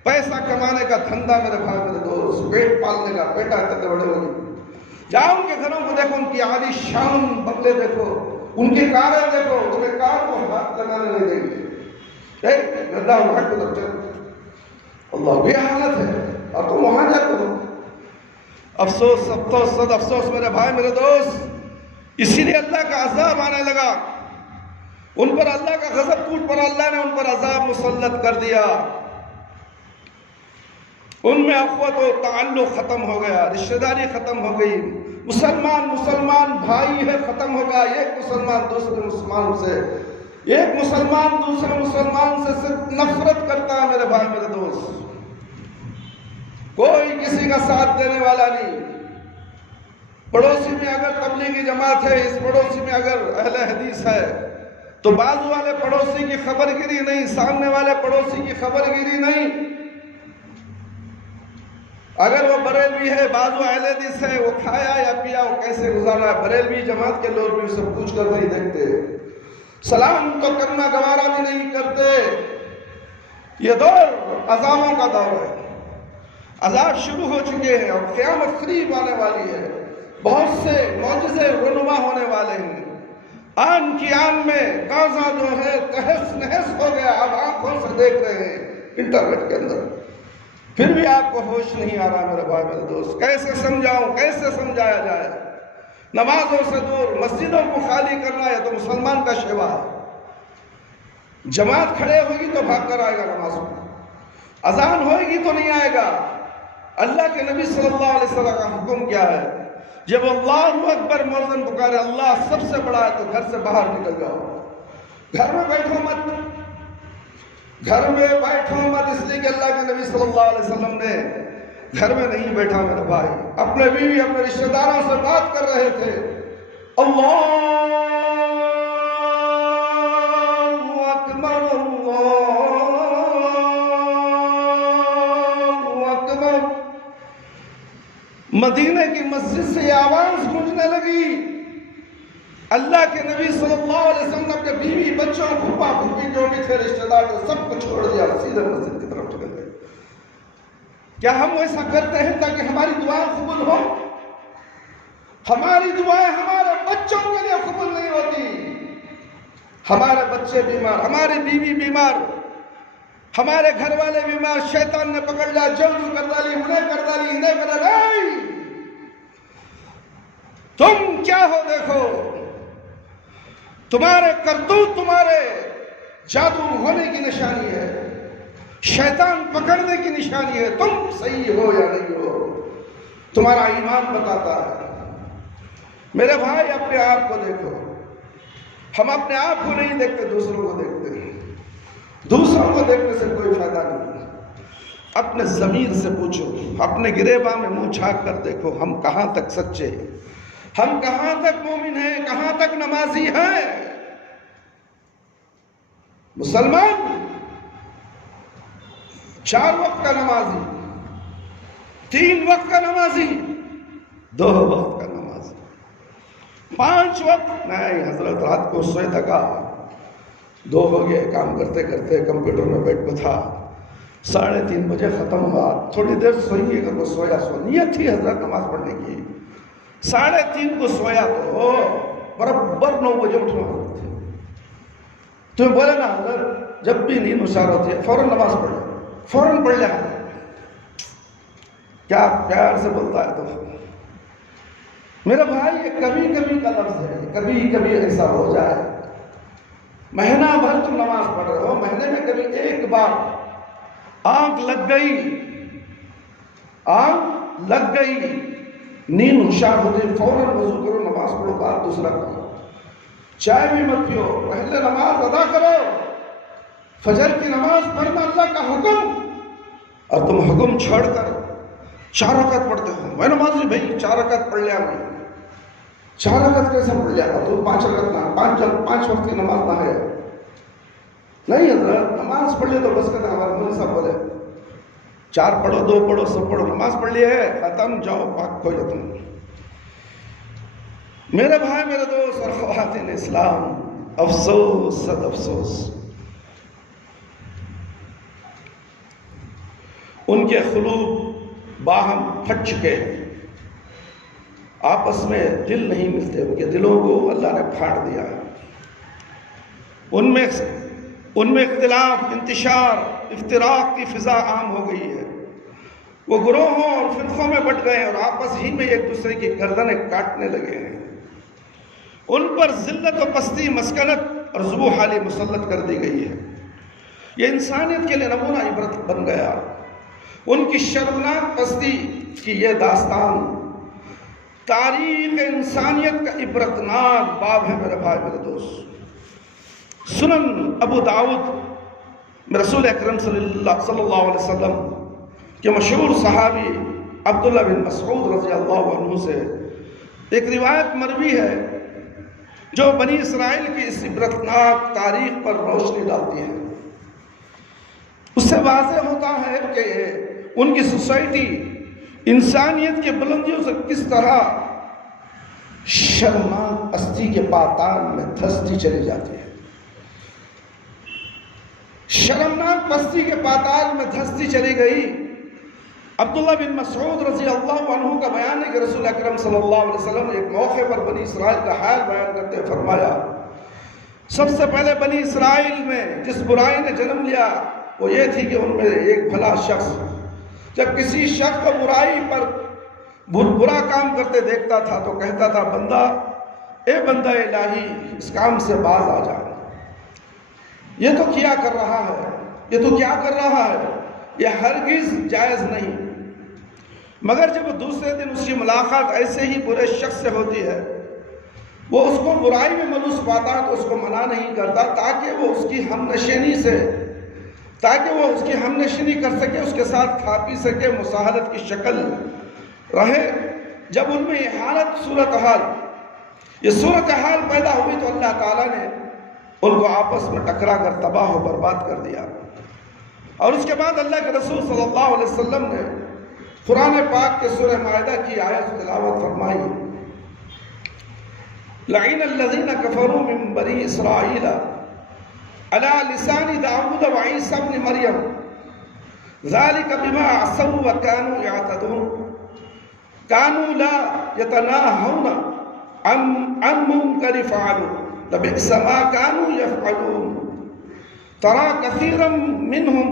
پیسہ کمانے کا دھندا میرے بھائی میرے دوست، پیٹ پالنے کا، بیٹا اتنے بڑے ہو گئے۔ جاؤ ان کے گھروں کو دیکھو، ان کی عالی شان بنگلے دیکھو، ان کی کاریں دیکھو، تمہیں کار کو ہاتھ لگانے نہیں دیں گے، گدا ہاتھ کو تک چل، اللہ یہ حالت ہے، اور تم وہاں جاتے ہو۔ افسوس، صد افسوس میرے بھائی میرے دوست، اسی لیے اللہ کا عذاب آنے لگا، ان پر اللہ کا غضب ٹوٹ پڑا، اللہ نے ان پر عذاب مسلط کر دیا، ان میں اخوت و تعلق ختم ہو گیا، رشتہ داری ختم ہو گئی، مسلمان بھائی ہے ختم ہو گیا، ایک مسلمان دوسرے مسلمان سے، ایک مسلمان دوسرے مسلمان سے صرف نفرت کرتا ہے میرے بھائی میرے دوست، کوئی کسی کا ساتھ دینے والا نہیں۔ پڑوسی میں اگر تبلیغی جماعت ہے، اس پڑوسی میں اگر اہل حدیث ہے، تو بازو والے پڑوسی کی خبر گیری نہیں، سامنے والے پڑوسی کی خبر گیری نہیں۔ اگر وہ بریلوی ہے، بازو اہل حدیث ہے، وہ کھایا یا پیا، وہ کیسے گزارا ہے، بریلوی جماعت کے لوگ بھی اسے پوچھ کر نہیں دیکھتے، سلام تو کرنا گوارا بھی نہیں کرتے۔ یہ دور عذابوں کا دور ہے، عذاب شروع ہو چکے ہیں اور قیامت قریب آنے والی ہے، بہت سے معجزے رونما ہونے والے ہیں۔ آن کی آن میں غازہ جو ہے تہس نہس ہو گیا، اب آنکھوں سے دیکھ رہے ہیں انٹرنیٹ کے اندر، پھر بھی آپ کو ہوش نہیں آ رہا میرے بھائی میرے دوست، کیسے سمجھاؤں، کیسے سمجھایا جائے؟ نمازوں سے دور، مسجدوں کو خالی کرنا ہے تو مسلمان کا شیوا ہے، جماعت کھڑے ہوگی تو بھاگ کر آئے گا نماز میں، اذان ہوئے گی تو نہیں آئے گا۔ اللہ کے نبی صلی اللہ علیہ وسلم کا حکم کیا ہے؟ جب اللہ اکبر مؤذن پکارے اللہ سب سے بڑا ہے تو گھر سے باہر نکل جاؤ، گھر میں بیٹھو مت، گھر میں بیٹھو مت، اس لیے کہ اللہ کے نبی صلی اللہ علیہ وسلم نے گھر میں نہیں بیٹھا میرے بھائی، اپنے بیوی اپنے رشتہ داروں سے بات کر رہے تھے، اللہ اکبر اللہ اکبر، مدینے کی مسجد سے یہ آواز گونجنے لگی، اللہ کے نبی صلی اللہ علیہ وسلم نے اپنے بیوی بچوں پھوپھا پھوپھی جو بھی تھے رشتہ دار تھے سب کو چھوڑ دیا، سیدھے مسجد کی طرف چلے گئے۔ کیا ہم ایسا کرتے ہیں تاکہ ہماری دعائیں قبول ہو؟ ہماری دعائیں ہمارے بچوں کے لیے قبول نہیں ہوتی، ہمارے بچے بیمار، ہماری بیوی بیمار، ہمارے گھر والے بیمار، شیطان نے پکڑ لیا، جلد کر ڈالی، انہیں کر ڈالی، انہیں کر ڈالی، تم کیا ہو دیکھو، تمہارے کرتوت تمہارے جادو ہونے کی نشانی ہے، شیطان پکڑنے کی نشانی ہے، تم صحیح ہو یا نہیں ہو، تمہارا ایمان بتاتا ہے۔ میرے بھائی اپنے آپ کو دیکھو، ہم اپنے آپ کو نہیں دیکھتے، دوسروں کو دیکھتے ہیں، دوسروں کو دیکھنے سے کوئی فائدہ نہیں، اپنے ضمیر سے پوچھو، اپنے گریباں میں منہ جھانک کر دیکھو، ہم کہاں تک سچے ہیں، ہم کہاں تک مومن ہیں، کہاں تک نمازی ہیں؟ مسلمان 4 وقت کا نمازی، 3 وقت کا نمازی، 2 وقت کا نمازی، 5 وقت نہیں، حضرت رات کو سوئے تھکا، 2 ہو گئے، کام کرتے کرتے کمپیوٹر میں بیٹھ کو تھا، 3:30 بجے ختم ہوا، تھوڑی دیر سوئیں گے، اگر وہ سویا نیت تھی حضرت نماز پڑھنے کی، 3:30 کو سویا تو برابر 9 بجے اٹھنا ہوتے تھے، تمہیں بولے نا حضرت جب بھی نیند اشار ہوتی ہے فوراً نماز پڑھ لے، فوراً پڑھ لے، کیا پیار سے بولتا ہے تو میرا بھائی یہ کبھی کبھی کا لفظ ہے، کبھی کبھی ایسا ہو جائے، مہینہ بھر تم نماز پڑھ رہے ہو، مہینے میں کبھی ایک بار آنکھ لگ گئی، آنکھ لگ گئی، نیند ہوشیار ہو گئی، فوراً وضو کرو، نماز پڑھو، بات دوسرا کرو، چائے بھی مت پیو، پہلے نماز ادا کرو، فجر کی نماز پڑھنا اللہ کا حکم، اور تم حکم چھوڑ کر 4 رکعت پڑھتے ہو، میں نمازی بھائی 4 رکعت پڑھ لیا میں، 4 رکعت کیسے پڑھ لیا تو 5 رکعت نہ 5 وقت کی نماز نہ ہے؟ نہیں حضرت، نماز پڑھ لے تو بس کرنا، ہمارے مولوی صاحب بولے 4 پڑھو 2 پڑھو سب پڑھو، نماز پڑھ لی ہے ختم، جاؤ پاک ہو جاؤ تم۔ میرے بھائی میرے دوست اور خواتین اسلام، افسوس صد افسوس، ان کے قلوب باہم پھٹ چکے، آپس میں دل نہیں ملتے، ان کے دلوں کو اللہ نے پھاڑ دیا ہے، ان میں اختلاف، انتشار، افتراق کی فضا عام ہو گئی ہے، وہ گروہوں اور فرقوں میں بٹ گئے اور آپس ہی میں ایک دوسرے کی گردنیں کاٹنے لگے ہیں، ان پر ذلت و پستی، مسکنت اور ذبح حالی مسلط کر دی گئی ہے۔ یہ انسانیت کے لیے نمونہ عبرت بن گیا، ان کی شرمناک پستی کی یہ داستان تاریخ انسانیت کا عبرتناک باب ہے میرے بھائی میرے دوست۔ سنن ابو داؤد میں رسول اکرم صلی اللہ علیہ وسلم کے مشہور صحابی عبداللہ بن مسعود رضی اللہ عنہ سے ایک روایت مروی ہے جو بنی اسرائیل کی اس عبرتناک تاریخ پر روشنی ڈالتی ہے۔ اس سے واضح ہوتا ہے کہ ان کی سوسائٹی انسانیت کے بلندیوں سے کس طرح شرمناک پستی کے پاتال میں دھستی چلی جاتی ہے، شرمناک پستی کے پاتال میں دھستی چلی گئی۔ عبداللہ بن مسعود رضی اللہ عنہ کا بیان ہے کہ رسول اکرم صلی اللہ علیہ وسلم نے ایک موقع پر بنی اسرائیل کا حال بیان کرتے فرمایا، سب سے پہلے بنی اسرائیل میں جس برائی نے جنم لیا وہ یہ تھی کہ ان میں ایک بھلا شخص جب کسی شخص کو برائی پر برا کام کرتے دیکھتا تھا تو کہتا تھا، اے بندہ الہی اس کام سے باز آ جا، یہ تو کیا کر رہا ہے، یہ تو کیا کر رہا ہے، یہ ہرگز جائز نہیں۔ مگر جب دوسرے دن اس کی ملاقات ایسے ہی برے شخص سے ہوتی ہے، وہ اس کو برائی میں ملوث پاتا تو اس کو منع نہیں کرتا تاکہ وہ اس کی ہم نشینی کر سکے، اس کے ساتھ کھا پی سکے، مساہلت کی شکل رہے۔ جب ان میں یہ صورتحال پیدا ہوئی تو اللہ تعالیٰ نے ان کو آپس میں ٹکرا کر تباہ و برباد کر دیا، اور اس کے بعد اللہ کے رسول صلی اللہ علیہ وسلم نے قرآن پاک کے سورہ مائدہ کی آیت تلاوت فرمائی، لعن الذین کفروا من بنی اسرائیل علی لسان داؤد وعیسی ابن مریم ذلک بما عصوا وکانوا یعتدون کانوا لا یتناہون عن منکر فعلوا لبئس ما كانوا يفعلون ترى كثيرا منهم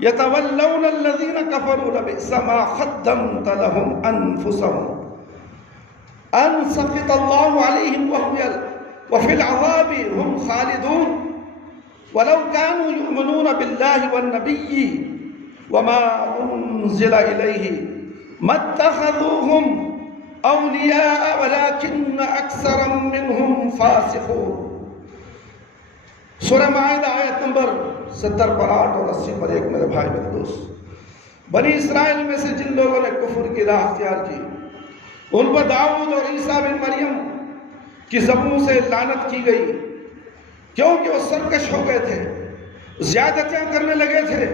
يتولون الذين كفروا لبئس ما قدمت لهم أنفسهم أن سخط الله عليهم وفي العذاب هم خالدون ولو كانوا يؤمنون بالله والنبي وما أنزل إليه ما اتخذوهم اولیاء ولكن اکثر منهم فاسقون۔ سورہ مائدہ آیت نمبر 70 پر 8 اور 80 پر ایک میرے بھائی میرے دوست، بنی اسرائیل میں سے جن لوگوں نے کفر کی راہ اختیار کی ان پر داؤد اور عیسیٰ بن مریم کی زبوں سے لعنت کی گئی، کیونکہ وہ سرکش ہو گئے تھے، زیادتیاں کرنے لگے تھے،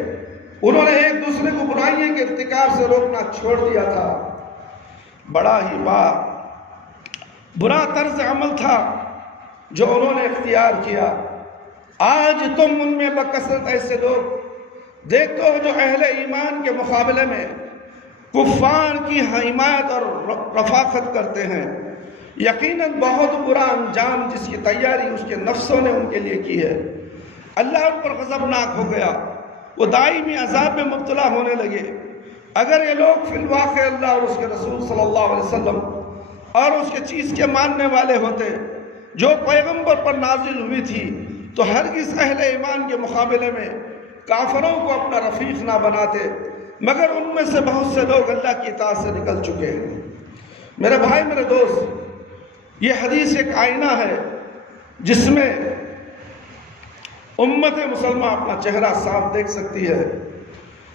انہوں نے ایک دوسرے کو برائیوں کے ارتکاب سے روکنا چھوڑ دیا تھا۔ بڑا ہی برا طرز عمل تھا جو انہوں نے اختیار کیا۔ آج تم ان میں بکثرت ایسے لوگ دیکھتے ہو جو اہل ایمان کے مقابلے میں کفار کی حمایت اور رفاقت کرتے ہیں، یقیناً بہت برا انجام جس کی تیاری اس کے نفسوں نے ان کے لیے کی ہے۔ اللہ ان پر غضبناک ہو گیا، وہ دائمی عذاب میں مبتلا ہونے لگے۔ اگر یہ لوگ فی الواقع اللہ اور اس کے رسول صلی اللہ علیہ وسلم اور اس کے چیز کے ماننے والے ہوتے جو پیغمبر پر نازل ہوئی تھی تو ہرگز اہل ایمان کے مقابلے میں کافروں کو اپنا رفیق نہ بناتے، مگر ان میں سے بہت سے لوگ اللہ کی اطاعت سے نکل چکے ہیں۔ میرے بھائی میرے دوست، یہ حدیث ایک آئینہ ہے جس میں امت مسلمہ اپنا چہرہ صاف دیکھ سکتی ہے۔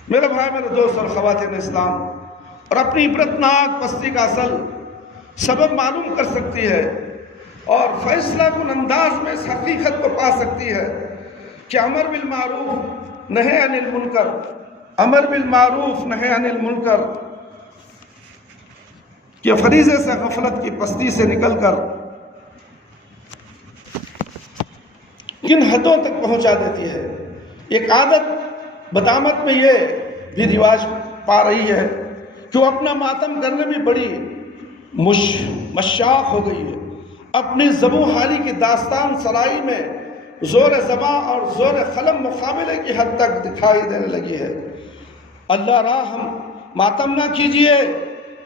میرے بھائی میرے دوست اور خواتین اسلام، اور اپنی عبرتناک پستی کا اصل سبب معلوم کر سکتی ہے اور فیصلہ کن انداز میں اس حقیقت کو پا سکتی ہے کہ امر بالمعروف نہی عن المنکر، امر بالمعروف نہی عن المنکر کے فریضے سے غفلت کی پستی سے نکل کر کن حدوں تک پہنچا دیتی ہے۔ ایک عادت بدامت میں یہ بھی رواج پا رہی ہے کہ وہ اپنا ماتم کرنے میں بڑی مشاق ہو گئی ہے، اپنی زبوں حالی کی داستان سرائی میں زور زباں اور زور قلم مقابلے کی حد تک دکھائی دینے لگی ہے۔ اللہ راہ ماتم نہ کیجئے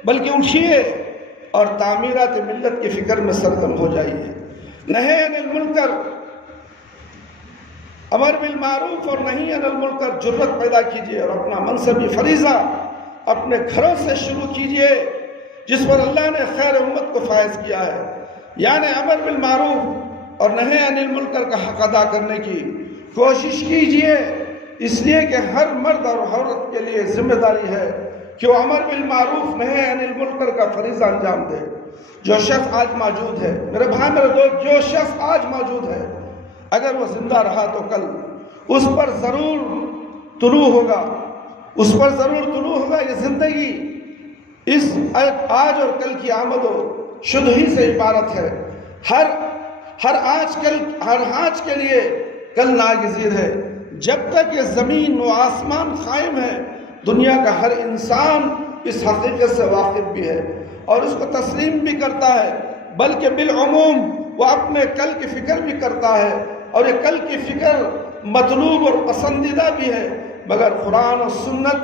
بلکہ اٹھیے اور تعمیرات ملت کی فکر میں سرگرم ہو جائیے۔ نہی عن المنکر، امر بالمعروف اور نہی عن المنکر، جرت پیدا کیجئے اور اپنا منصبی فریضہ اپنے گھروں سے شروع کیجئے جس پر اللہ نے خیر امت کو فائز کیا ہے، یعنی امر بالمعروف اور نہی عن المنکر کا حق ادا کرنے کی کوشش کیجئے، اس لیے کہ ہر مرد اور عورت کے لیے ذمہ داری ہے کہ وہ امر بالمعروف نہی عن المنکر کا فریضہ انجام دے۔ جو شخص آج موجود ہے، میرے بھائی میرے دوست، جو شخص آج موجود ہے اگر وہ زندہ رہا تو کل اس پر ضرور طلوع ہوگا، اس پر ضرور طلوع ہوگا۔ یہ زندگی اس آج اور کل کی آمد و شد ہی سے عبارت ہے۔ ہر آج کے لیے کل ناگزیر ہے۔ جب تک یہ زمین و آسمان قائم ہے، دنیا کا ہر انسان اس حقیقت سے واقف بھی ہے اور اس کو تسلیم بھی کرتا ہے، بلکہ بالعموم وہ اپنے کل کی فکر بھی کرتا ہے، اور یہ کل کی فکر مطلوب اور پسندیدہ بھی ہے۔ مگر قرآن و سنت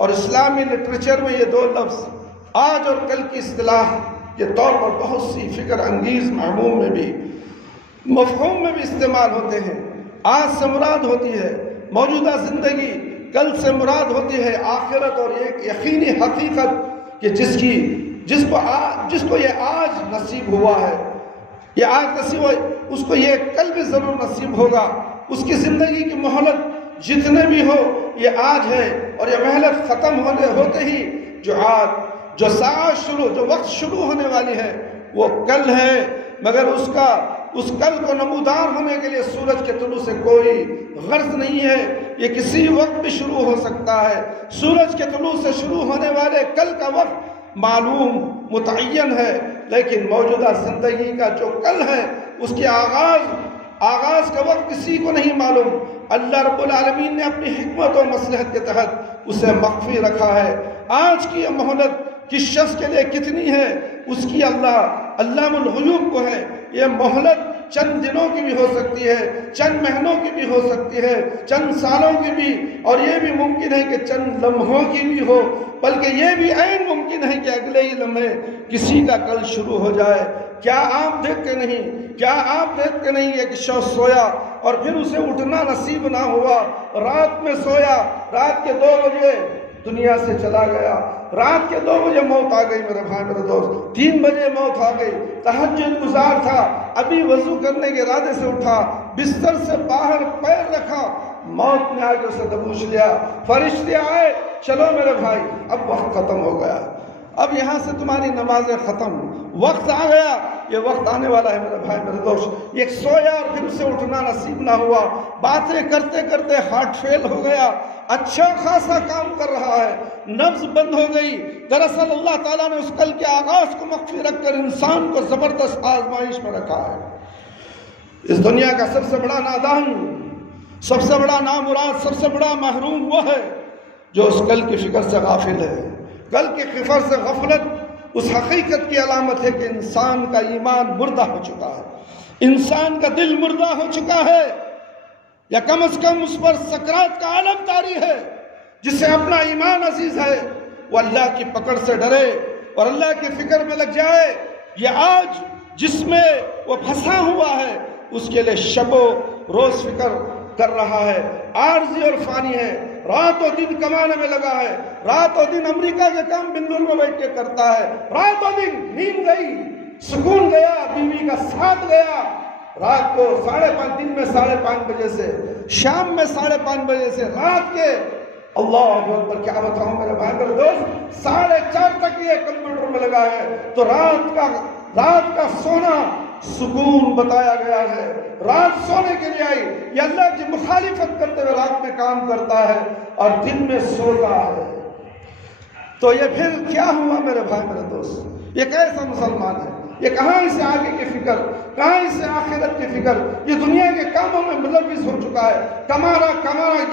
اور اسلامی لٹریچر میں یہ دو لفظ آج اور کل کی اصطلاح کے طور پر بہت سی فکر انگیز مفہوم میں بھی استعمال ہوتے ہیں۔ آج سے مراد ہوتی ہے موجودہ زندگی، کل سے مراد ہوتی ہے آخرت اور ایک یقینی حقیقت کہ جس کو یہ آج نصیب ہوا ہے، یہ آج نصیب ہو، اس کو یہ کل بھی ضرور نصیب ہوگا۔ اس کی زندگی کی مہلت جتنے بھی ہو یہ آج ہے، اور یہ مہلت ختم ہوتے ہی جو وقت شروع ہونے والی ہے وہ کل ہے۔ مگر اس کل کو نمودار ہونے کے لیے سورج کے طلوع سے کوئی غرض نہیں ہے، یہ کسی وقت بھی شروع ہو سکتا ہے۔ سورج کے طلوع سے شروع ہونے والے کل کا وقت معلوم متعین ہے، لیکن موجودہ زندگی کا جو کل ہے اس کے آغاز کا وقت کسی کو نہیں معلوم۔ اللہ رب العالمین نے اپنی حکمت و مصلحت کے تحت اسے مخفی رکھا ہے۔ آج کی یہ مہلت کس شخص کے لیے کتنی ہے اس کی اللہ علام الغیوب کو ہے۔ یہ مہلت چند دنوں کی بھی ہو سکتی ہے، چند مہینوں کی بھی ہو سکتی ہے، چند سالوں کی بھی، اور یہ بھی ممکن ہے کہ چند لمحوں کی بھی ہو، بلکہ یہ بھی عین ممکن ہے کہ اگلے ہی لمحے کسی کا کل شروع ہو جائے۔ کیا آپ دیکھتے نہیں کہ شخص سویا اور پھر اسے اٹھنا نصیب نہ ہوا، رات میں سویا، رات کے 2 بجے دنیا سے چلا گیا، رات کے 2 بجے موت آ گئی میرے بھائی میرے دوست، 3 بجے موت آ گئی، تہجد گزار تھا، ابھی وضو کرنے کے ارادے سے اٹھا، بستر سے باہر پیر رکھا، موت نے آ کے اسے دبوچ لیا، فرشتے آئے، چلو میرے بھائی اب وقت ختم ہو گیا، اب یہاں سے تمہاری نمازیں ختم، وقت آ گیا، یہ وقت آنے والا ہے میرے بھائی میرے دوست۔ ایک سویا اور پھر اسے اٹھنا نصیب نہ ہوا، باتیں کرتے کرتے ہارٹ فیل ہو گیا، اچھا خاصا کام کر رہا ہے، نبض بند ہو گئی۔ دراصل اللہ تعالیٰ نے اس کل کے آغاز کو مخفی رکھ کر انسان کو زبردست آزمائش میں رکھا ہے۔ اس دنیا کا سب سے بڑا نادان، سب سے بڑا نامراد، سب سے بڑا محروم وہ ہے جو اس کل کی فکر سے غافل ہے۔ کل کی فکر سے غفلت اس حقیقت کی علامت ہے کہ انسان کا ایمان مردہ ہو چکا ہے، انسان کا دل مردہ ہو چکا ہے، یا کم از کم اس پر سکرات کا عالم طاری ہے۔ جس سے اپنا ایمان عزیز ہے وہ اللہ کی پکڑ سے ڈرے اور اللہ کی فکر میں لگ جائے۔ یہ آج جس میں وہ پھنسا ہوا ہے اس کے لیے شب و روز فکر کر رہا ہے، عارضی اور فانی ہے، رات و دن کمانے میں لگا ہے، رات و دن امریکہ کے کام بنگلور میں بیٹھ کے کرتا ہے، رات و دن نیند گئی، سکون گیا، بیوی کا ساتھ گیا، رات کو 5:30 دن میں 5:30 بجے سے، شام میں 5:30 بجے سے، رات کے اللہ اکبر، کیا بتاؤں میرے بھائی میرے دوست، 4:30 تک یہ کمپیوٹر میں لگا ہے، تو رات کا سونا سکون بتایا گیا ہے، رات سونے کے لیے آئی، یہ اللہ کی مخالفت کرتے ہوئے رات میں کام کرتا ہے اور دن میں سوتا ہے۔ تو یہ پھر کیا ہوا میرے بھائی میرے دوست؟ یہ کیسا مسلمان ہے؟ یہ کہاں اسے آگے کی فکر، کہاں اسے آخرت کی فکر؟ یہ دنیا کے کاموں میں ملوث ہو چکا ہے، کمارا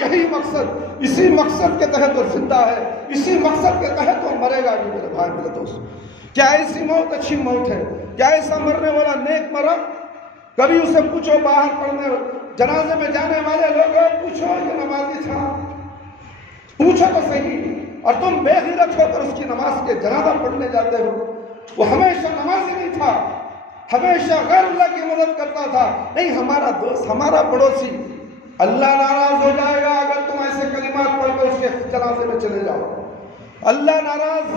یہی مقصد، اسی مقصد کے تحت وہ زندہ ہے، اسی مقصد کے تحت وہ مرے گا بھی میرے بھائی میرے دوست۔ کیا ایسی موت اچھی موت ہے؟ کیا ایسا مرنے والا نیک مرا؟ کبھی اسے پوچھو، باہر پڑھنے جنازے میں جانے والے لوگوں پوچھو کہ نمازی تھا، پوچھو تو صحیح، اور تم بے غیرت ہو کر اس کی نماز کے جنازہ پڑھنے جاتے ہو۔ وہ ہمیشہ نمازی نہیں تھا، ہمیشہ غیر اللہ کی مدد کرتا تھا، نہیں ہمارا دوست، ہمارا پڑوسی۔ اللہ ناراض ہو جائے گا اگر تم ایسے کلمات پڑھ کر اس کے جنازے میں چلے جاؤ۔ اللہ ناراض،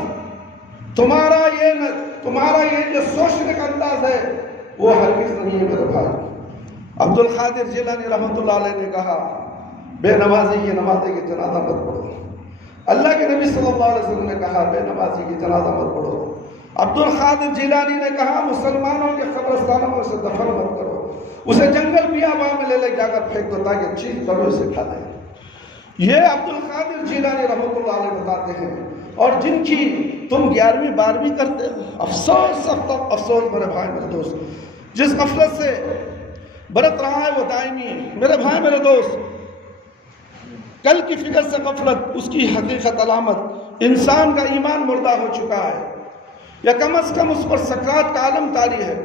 تمہارا یہ جو سوچنے کا انداز ہے وہ ہرگز نہیں ہے میرے بھائی۔ عبد القادر جیلانی رحمۃ اللہ علیہ نے کہا، بے نمازی کی نمازی کی جنازہ مت پڑھو۔ اللہ کے نبی صلی اللہ علیہ وسلم نے کہا، بے نمازی کی جنازہ مت پڑھو۔ عبد القادر جیلانی نے کہا، مسلمانوں کے قبرستانوں میں اسے دفن مت کرو، اسے جنگل بیابان میں لے جا کر پھینک دو تاکہ چیل کر اسے کھا لیں۔ یہ عبد القادر جیلانی رحمۃ اللہ علیہ بتاتے ہیں، اور جن کی تم 11ویں 12ویں کرتے ہو، افسوس سخت افسوس میرے بھائی میرے دوست، جس غفلت سے برت رہا ہے وہ دائمی ہے میرے بھائی میرے دوست۔ کل کی فکر سے غفلت، اس کی حقیقت علامت انسان کا ایمان مردہ ہو چکا ہے، یا کم از کم اس پر سکرات کا عالم طاری ہے۔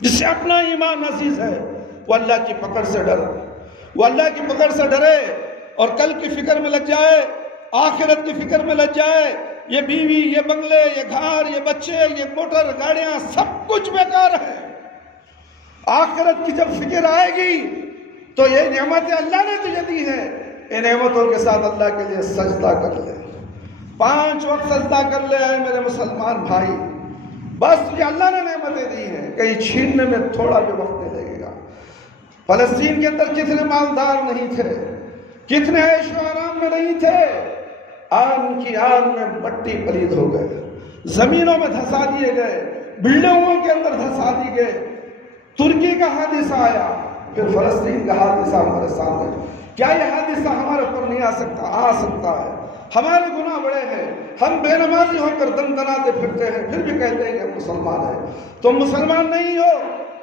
جس سے اپنا ایمان عزیز ہے وہ اللہ کی پکڑ سے ڈرے، وہ اللہ کی پکڑ سے ڈرے اور کل کی فکر میں لگ جائے، آخرت کی فکر میں لگ جائے۔ یہ بیوی، یہ بنگلے، یہ گھر، یہ بچے، یہ موٹر گاڑیاں، سب کچھ بیکار ہے۔ آخرت کی جب فکر آئے گی تو یہ نعمتیں اللہ نے تجھے دی ہیں، ان نعمتوں کے ساتھ اللہ کے لیے سجدہ کر لے، 5 وقت سجدہ کر لے اے میرے مسلمان بھائی۔ بس تجھے اللہ نے نعمتیں دی ہیں، کہیں چھیننے میں تھوڑا بھی وقت نہیں لگے گا۔ فلسطین کے اندر کتنے مالدار نہیں تھے، کتنے عیش و آرام میں نہیں تھے، آن کی آن میں مٹی پلید ہو گئے، زمینوں میں دھسا دیے گئے، بلڈنگوں کے اندر دھسا دیے گئے۔ ترکی کا حادثہ آیا، پھر فلسطین کا حادثہ ہمارے سامنے۔ کیا یہ حادثہ ہمارے اوپر نہیں آ سکتا؟ آ سکتا ہے۔ ہمارے گناہ بڑے ہیں، ہم بے نمازی ہو کر دندناتے پھرتے ہیں، پھر بھی کہتے ہیں کہ ہم مسلمان ہیں۔ تم مسلمان نہیں ہو،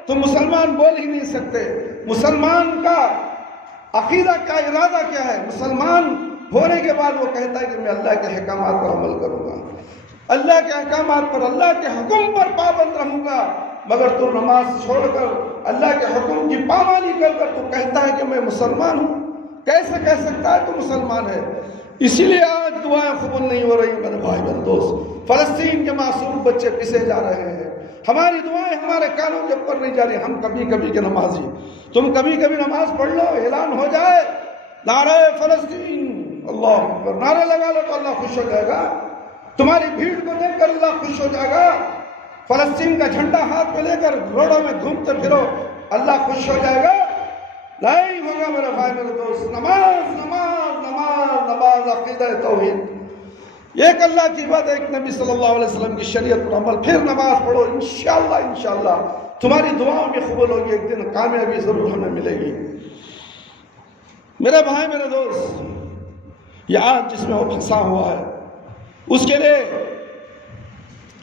تم مسلمان بول ہی نہیں سکتے۔ مسلمان کا عقیدہ کیا، ارادہ کیا ہے؟ مسلمان ہونے کے بعد وہ کہتا ہے کہ میں اللہ کے احکامات پر عمل کروں گا، اللہ کے احکامات پر، اللہ کے حکم پر پابند رہوں گا۔ مگر تو نماز چھوڑ کر اللہ کے حکم کی پامانی کر کر تو کہتا ہے کہ میں مسلمان ہوں، کیسے کہہ سکتا ہے تو مسلمان ہے؟ اسی لیے آج دعائیں قبول نہیں ہو رہی میرے بھائی میرے دوست۔ فلسطین کے معصوم بچے پسے جا رہے ہیں، ہماری دعائیں ہمارے کانوں کے اوپر نہیں جا رہی۔ ہم کبھی کبھی کے نمازی، تم کبھی کبھی نماز پڑھ لو، اعلان ہو جائے نعرہ فلسطین، اللہ اکبر، نعرہ لگا لو تو اللہ خوش ہو جائے گا، تمہاری بھیڑ کو دیکھ کر اللہ خوش ہو جائے گا۔ فلسطین کا جھنڈا ہاتھ میں لے کر روڈوں میں گھومتے پھرو، اللہ خوش ہو جائے گا؟ نہیں ہوگا میرے بھائی میرے دوست۔ نماز نماز نماز نماز، عقیدہ توحید، ایک اللہ کی بات، ایک نبی صلی اللہ علیہ وسلم کی شریعت پر عمل، پھر نماز پڑھو، انشاءاللہ تمہاری دعاؤں بھی قبول ہوگی، ایک دن کامیابی ضرور ہمیں ملے گی۔ میرے بھائی میرے دوست، یہ آج جس میں وہ پھنسا ہوا ہے اس کے لیے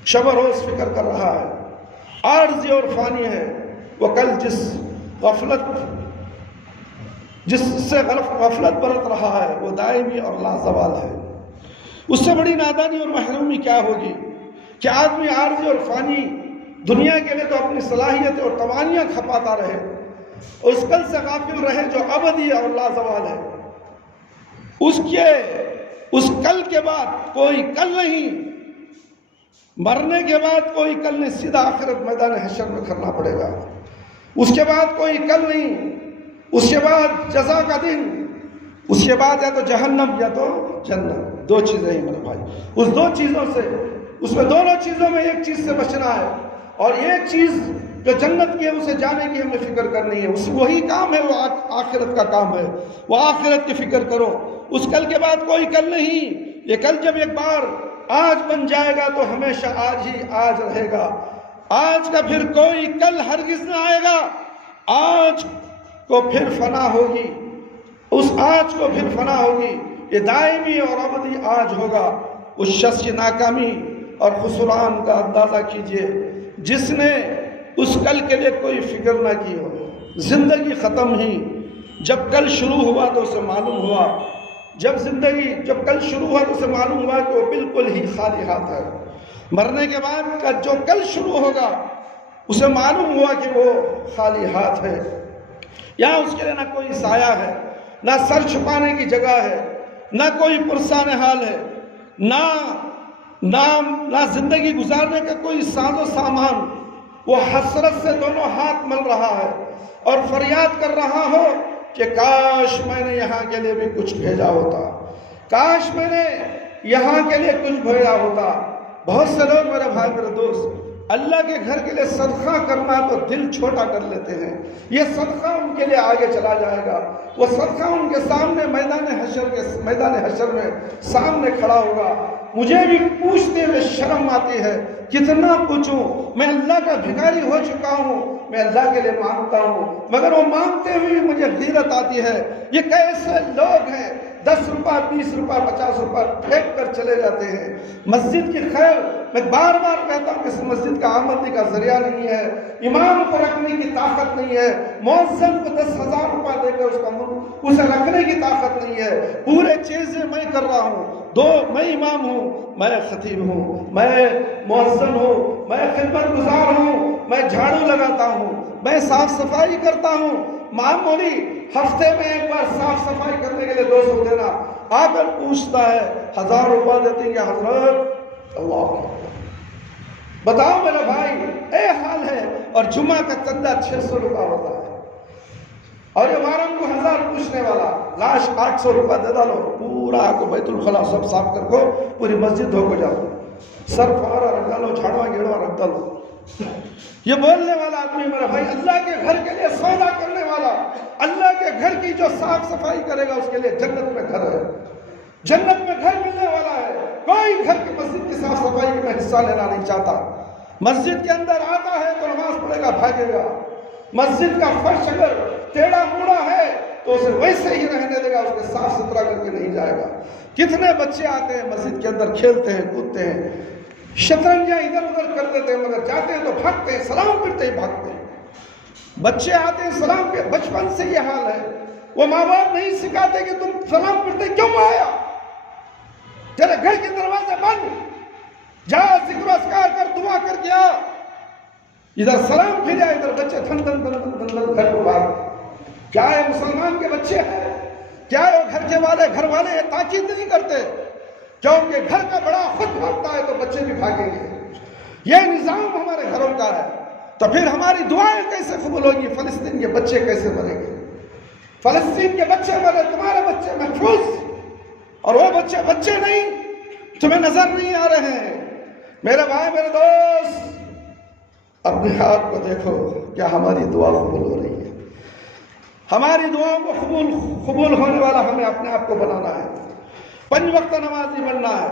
شب و روز فکر کر رہا ہے، عارضی اور فانی ہے۔ وہ کل جس سے غفلت برت رہا ہے وہ دائمی اور لازوال ہے۔ اس سے بڑی نادانی اور محرومی کیا ہوگی کہ آدمی عارضی اور فانی دنیا کے لیے تو اپنی صلاحیتیں اور توانیاں کھپاتا رہے، اس کل سے غافل رہے جو ابدی اور لازوال ہے۔ اس کل کے بعد کوئی کل نہیں، مرنے کے بعد کوئی کل نہیں، سیدھا آخرت میدان حشر میں کرنا پڑے گا۔ اس کے بعد کوئی کل نہیں، اس کے بعد جزا کا دن، اس کے بعد یا تو جہنم یا تو جنت، 2 چیزیں ہیں میرے بھائی۔ اس 2 چیزوں سے، اس میں دونوں چیزوں میں ایک چیز سے بچنا ہے، اور ایک چیز جو جنت کی ہے اسے جانے کی ہمیں فکر کرنی ہے، وہی کام ہے، وہ آخرت کا کام ہے، وہ آخرت کی فکر کرو۔ اس کل کے بعد کوئی کل نہیں، یہ کل جب ایک بار آج بن جائے گا تو ہمیشہ آج ہی آج رہے گا، آج کا پھر کوئی کل ہرگز نہ آئے گا، آج کو پھر فنا ہوگی، اس آج کو پھر فنا ہوگی، یہ دائمی اور ابدی آج ہوگا۔ اس شخص کی ناکامی اور خسران کا اندازہ کیجئے جس نے اس کل کے لیے کوئی فکر نہ کی ہو۔ زندگی ختم ہی، جب کل شروع ہوا تو اسے معلوم ہوا، جب کل شروع ہوا تو اسے معلوم ہوا کہ وہ بالکل ہی خالی ہاتھ ہے۔ مرنے کے بعد کا جو کل شروع ہوگا اسے معلوم ہوا کہ وہ خالی ہاتھ ہے، یہاں اس کے لیے نہ کوئی سایہ ہے، نہ سر چھپانے کی جگہ ہے، نہ کوئی پرسان حال ہے، نہ زندگی گزارنے کا کوئی ساز و سامان۔ وہ حسرت سے دونوں ہاتھ مل رہا ہے اور فریاد کر رہا ہو کہ کاش میں نے یہاں کے لیے بھی کچھ بھیجا ہوتا، کاش میں نے یہاں کے لیے کچھ بھیجا ہوتا۔ بہت سے لوگ میرے بھائی میرے دوست اللہ کے گھر کے لیے صدقہ کرنا تو دل چھوٹا کر لیتے ہیں، یہ صدقہ ان کے لیے آگے چلا جائے گا، وہ صدقہ ان کے سامنے میدان حشر میں سامنے کھڑا ہوگا۔ مجھے بھی پوچھتے ہوئے شرم آتی ہے، کتنا پوچھوں، میں اللہ کا بھکاری ہو چکا ہوں، میں اللہ کے لیے مانگتا ہوں، مگر وہ مانگتے ہوئے مجھے غیرت آتی ہے۔ یہ کیسے لوگ ہیں 10 روپے 20 روپے 50 روپے پھینک کر چلے جاتے ہیں۔ مسجد کی خیر میں بار بار کہتا ہوں کہ اس مسجد کا آمدنی کا ذریعہ نہیں ہے، امام کو رکھنے کی طاقت نہیں ہے، مؤذن کو 10,000 روپے دے کر اسے رکھنے کی طاقت نہیں ہے، پورے چیزیں میں کر رہا ہوں، میں امام ہوں، میں خطیب ہوں، میں مؤذن ہوں، میں خدمت گزار ہوں، میں جھاڑو لگاتا ہوں، میں صاف صفائی کرتا ہوں، معمولی ہفتے میں ایک بار صاف صفائی کرنے کے لیے 200 دینا، آ کر پوچھتا ہے 1000 روپے دیتے ہیں حضرت؟ اللہ بتاؤ میرے بھائی، اے حال ہے۔ اور جمعہ کا چندہ 600 روپے ہوتا ہے، اور یہ 12,000 پوچھنے والا لاش 800 روپے دے ڈالو، پورا کو بیت الخلا سب صاف کر کو پوری مسجد دھو کو جاؤ، سر فوارا رکھ ڈالو، جھاڑوا گیڑوا رکھ ڈالو۔ یہ بولنے والا آدمی میرا بھائی اللہ کے گھر کے لیے سودا کرنے والا، اللہ کے گھر کی جو صاف صفائی کرے گا اس کے لیے جنت میں گھر ہے، جنت میں گھر ملنے والا ہے۔ کوئی گھر کی مسجد کی صاف صفائی میں حصہ لینا نہیں چاہتا، مسجد کے اندر آتا ہے تو نماز پڑھے گا بھاگے گا، مسجد کا فرش اگر ٹیڑھا موڑا ہے تو اسے ویسے ہی رہنے دے گا، اس کے صاف ستھرا کر کے نہیں جائے گا۔ کتنے بچے آتے ہیں مسجد کے اندر کھیلتے ہیں کودتے ہیں، شطرنجاں ادھر ادھر کر دیتے ہیں، مگر جاتے ہیں تو بھاگتے ہیں، سلام پھرتے ہی بھاگتے ہیں۔ بچے آتے ہیں سلام پہ، بچپن سے یہ حال ہے، وہ ماں باپ نہیں سکھاتے کہ تم سلام پھرتے کیوں آیا، تیرے گھر کے دروازے بند، جا ذکر و اذکار کر دعا کر کے آ، ادھر سلام پھریا ادھر بچے دھن دھن دھن دھن دھن گھر کو بھاگ۔ کیا ہے مسلمان کے بچے ہیں، کیا ہے وہ گھر والے تاکید نہیں کرتے، کیونکہ گھر کا بڑا خود بھاگتا ہے تو بچے بھی بھاگیں گے۔ یہ نظام ہمارے گھروں کا ہے، تو پھر ہماری دعائیں کیسے قبول ہوگی؟ فلسطین کے بچے کیسے مریں گے؟ فلسطین کے بچے مرے، تمہارے بچے محفوظ، اور وہ بچے نہیں، تمہیں نظر نہیں آ رہے ہیں۔ میرے بھائی میرے دوست، اپنے آپ کو دیکھو، کیا ہماری دعا قبول ہو رہی ہے؟ ہماری دعاؤں کو قبول ہونے والا ہمیں اپنے آپ کو بنانا ہے، 5 وقت نمازی بننا ہے،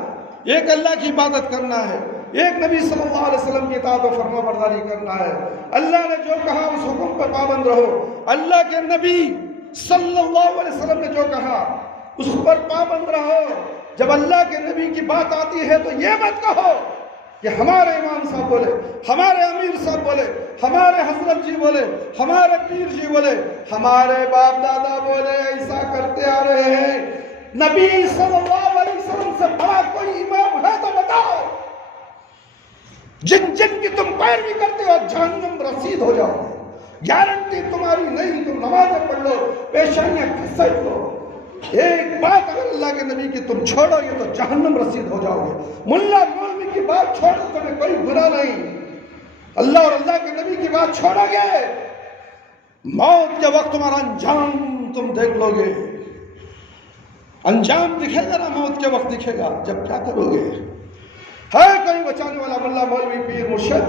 ایک اللہ کی عبادت کرنا ہے، ایک نبی صلی اللہ علیہ وسلم کی اطاعت و فرما برداری کرنا ہے، اللہ نے جو کہا اس حکم پر پابند رہو، اللہ کے نبی صلی اللہ علیہ وسلم نے جو کہا اس پر پابند رہو۔ جب اللہ کے نبی کی بات آتی ہے تو یہ مت کہو کہ ہمارے امام صاحب بولے، ہمارے امیر صاحب بولے، ہمارے حضرت جی بولے، ہمارے پیر جی بولے، ہمارے باپ دادا بولے، ایسا کرتے آ رہے ہیں۔ نبی صلی اللہ علیہ وسلم سے بڑا کوئی امام ہے تو بتاؤ، جن کی تم پیروی کرتے ہو جہنم رسید ہو جاؤ، گارنٹی تمہاری نہیں، تم نمازیں پڑھ لو، پیشانیاں گھسیٹ لو، ایک بات اگر اللہ کے نبی کی تم چھوڑو گے تو جہنم رسید ہو جاؤ گے۔ ملا مولوی کی بات چھوڑو تمہیں کوئی گناہ نہیں، اللہ اور اللہ کے نبی کی بات چھوڑو گے، موت کے وقت تمہارا انجام تم دیکھ لو گے، انجام دکھے گا نا، موت کے وقت دکھے گا، جب کیا کرو گے؟ ہے کوئی بچانے والا ملا مولوی پیر مرشد؟